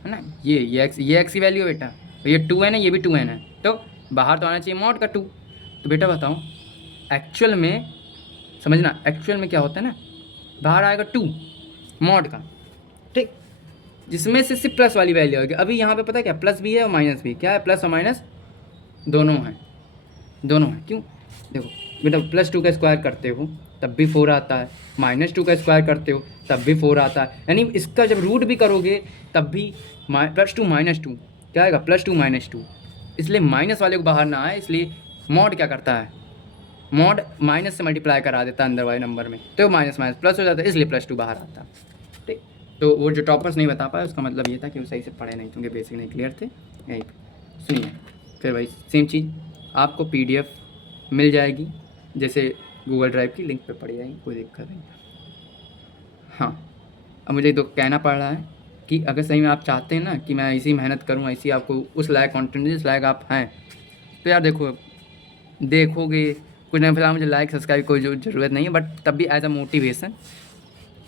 है ना। ये एक्स की वैल्यू है बेटा, तो ये 2n है, ये भी 2n है, तो बाहर तो आना चाहिए मॉड का 2। तो बेटा बताओ एक्चुअल में, समझना एक्चुअल में क्या होता है ना, बाहर आएगा 2 मॉड का, ठीक, जिसमें से सिर्फ प्लस वाली वैल्यू आएगी। अभी यहाँ पे पता है क्या, प्लस भी है और माइनस भी, क्या है, प्लस और माइनस दोनों हैं। क्यों, देखो बेटा +2 का स्क्वायर करते हो तब भी 4 आता है, -2 का स्क्वायर करते हो तब भी 4 आता है, यानी इसका जब रूट भी करोगे तब भी +2 -2 क्या आएगा, +2 -2, इसलिए माइनस वाले को बाहर ना आए, इसलिए मॉड क्या करता है, मॉड माइनस से मल्टीप्लाई करा देता है अंदर वाले नंबर में, तो माइनस प्लस हो जाता है, इसलिए +2 बाहर आता है, ठीक। तो वो जो टॉपर्स नहीं बता पाए उसका मतलब ये था कि वो सही से पढ़े नहीं, क्योंकि बेसिक नहीं क्लियर थे। यहीं पर सुनिए, फिर भाई सेम चीज़ आपको PDF मिल जाएगी, जैसे गूगल ड्राइव की लिंक पे पड़ जाएगी, कोई दिक्कत नहीं। हाँ, अब मुझे तो कहना पड़ रहा है कि अगर सही में आप चाहते हैं ना कि मैं ऐसी मेहनत करूँ, ऐसी आपको उस लायक कंटेंट जिस लायक आप हैं, तो यार देखोगे कुछ नहीं, फिलहाल मुझे लाइक सब्सक्राइब कोई ज़रूरत नहीं है, बट तब भी एज अ मोटिवेशन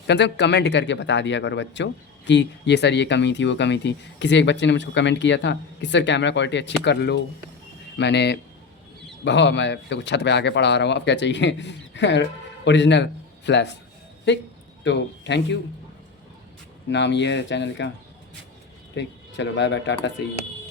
कम से कम कमेंट करके बता दिया करो बच्चों कि ये सर ये कमी थी, वो कमी थी। किसी एक बच्चे ने मुझको कमेंट किया था कि सर कैमरा क्वालिटी अच्छी कर लो, मैं तो छत पे आके पढ़ा रहा हूँ, अब क्या चाहिए ओरिजिनल फ्लैश, ठीक। तो थैंक यू, नाम ये है चैनल का, ठीक। चलो बाय बाय, टाटा, से ही।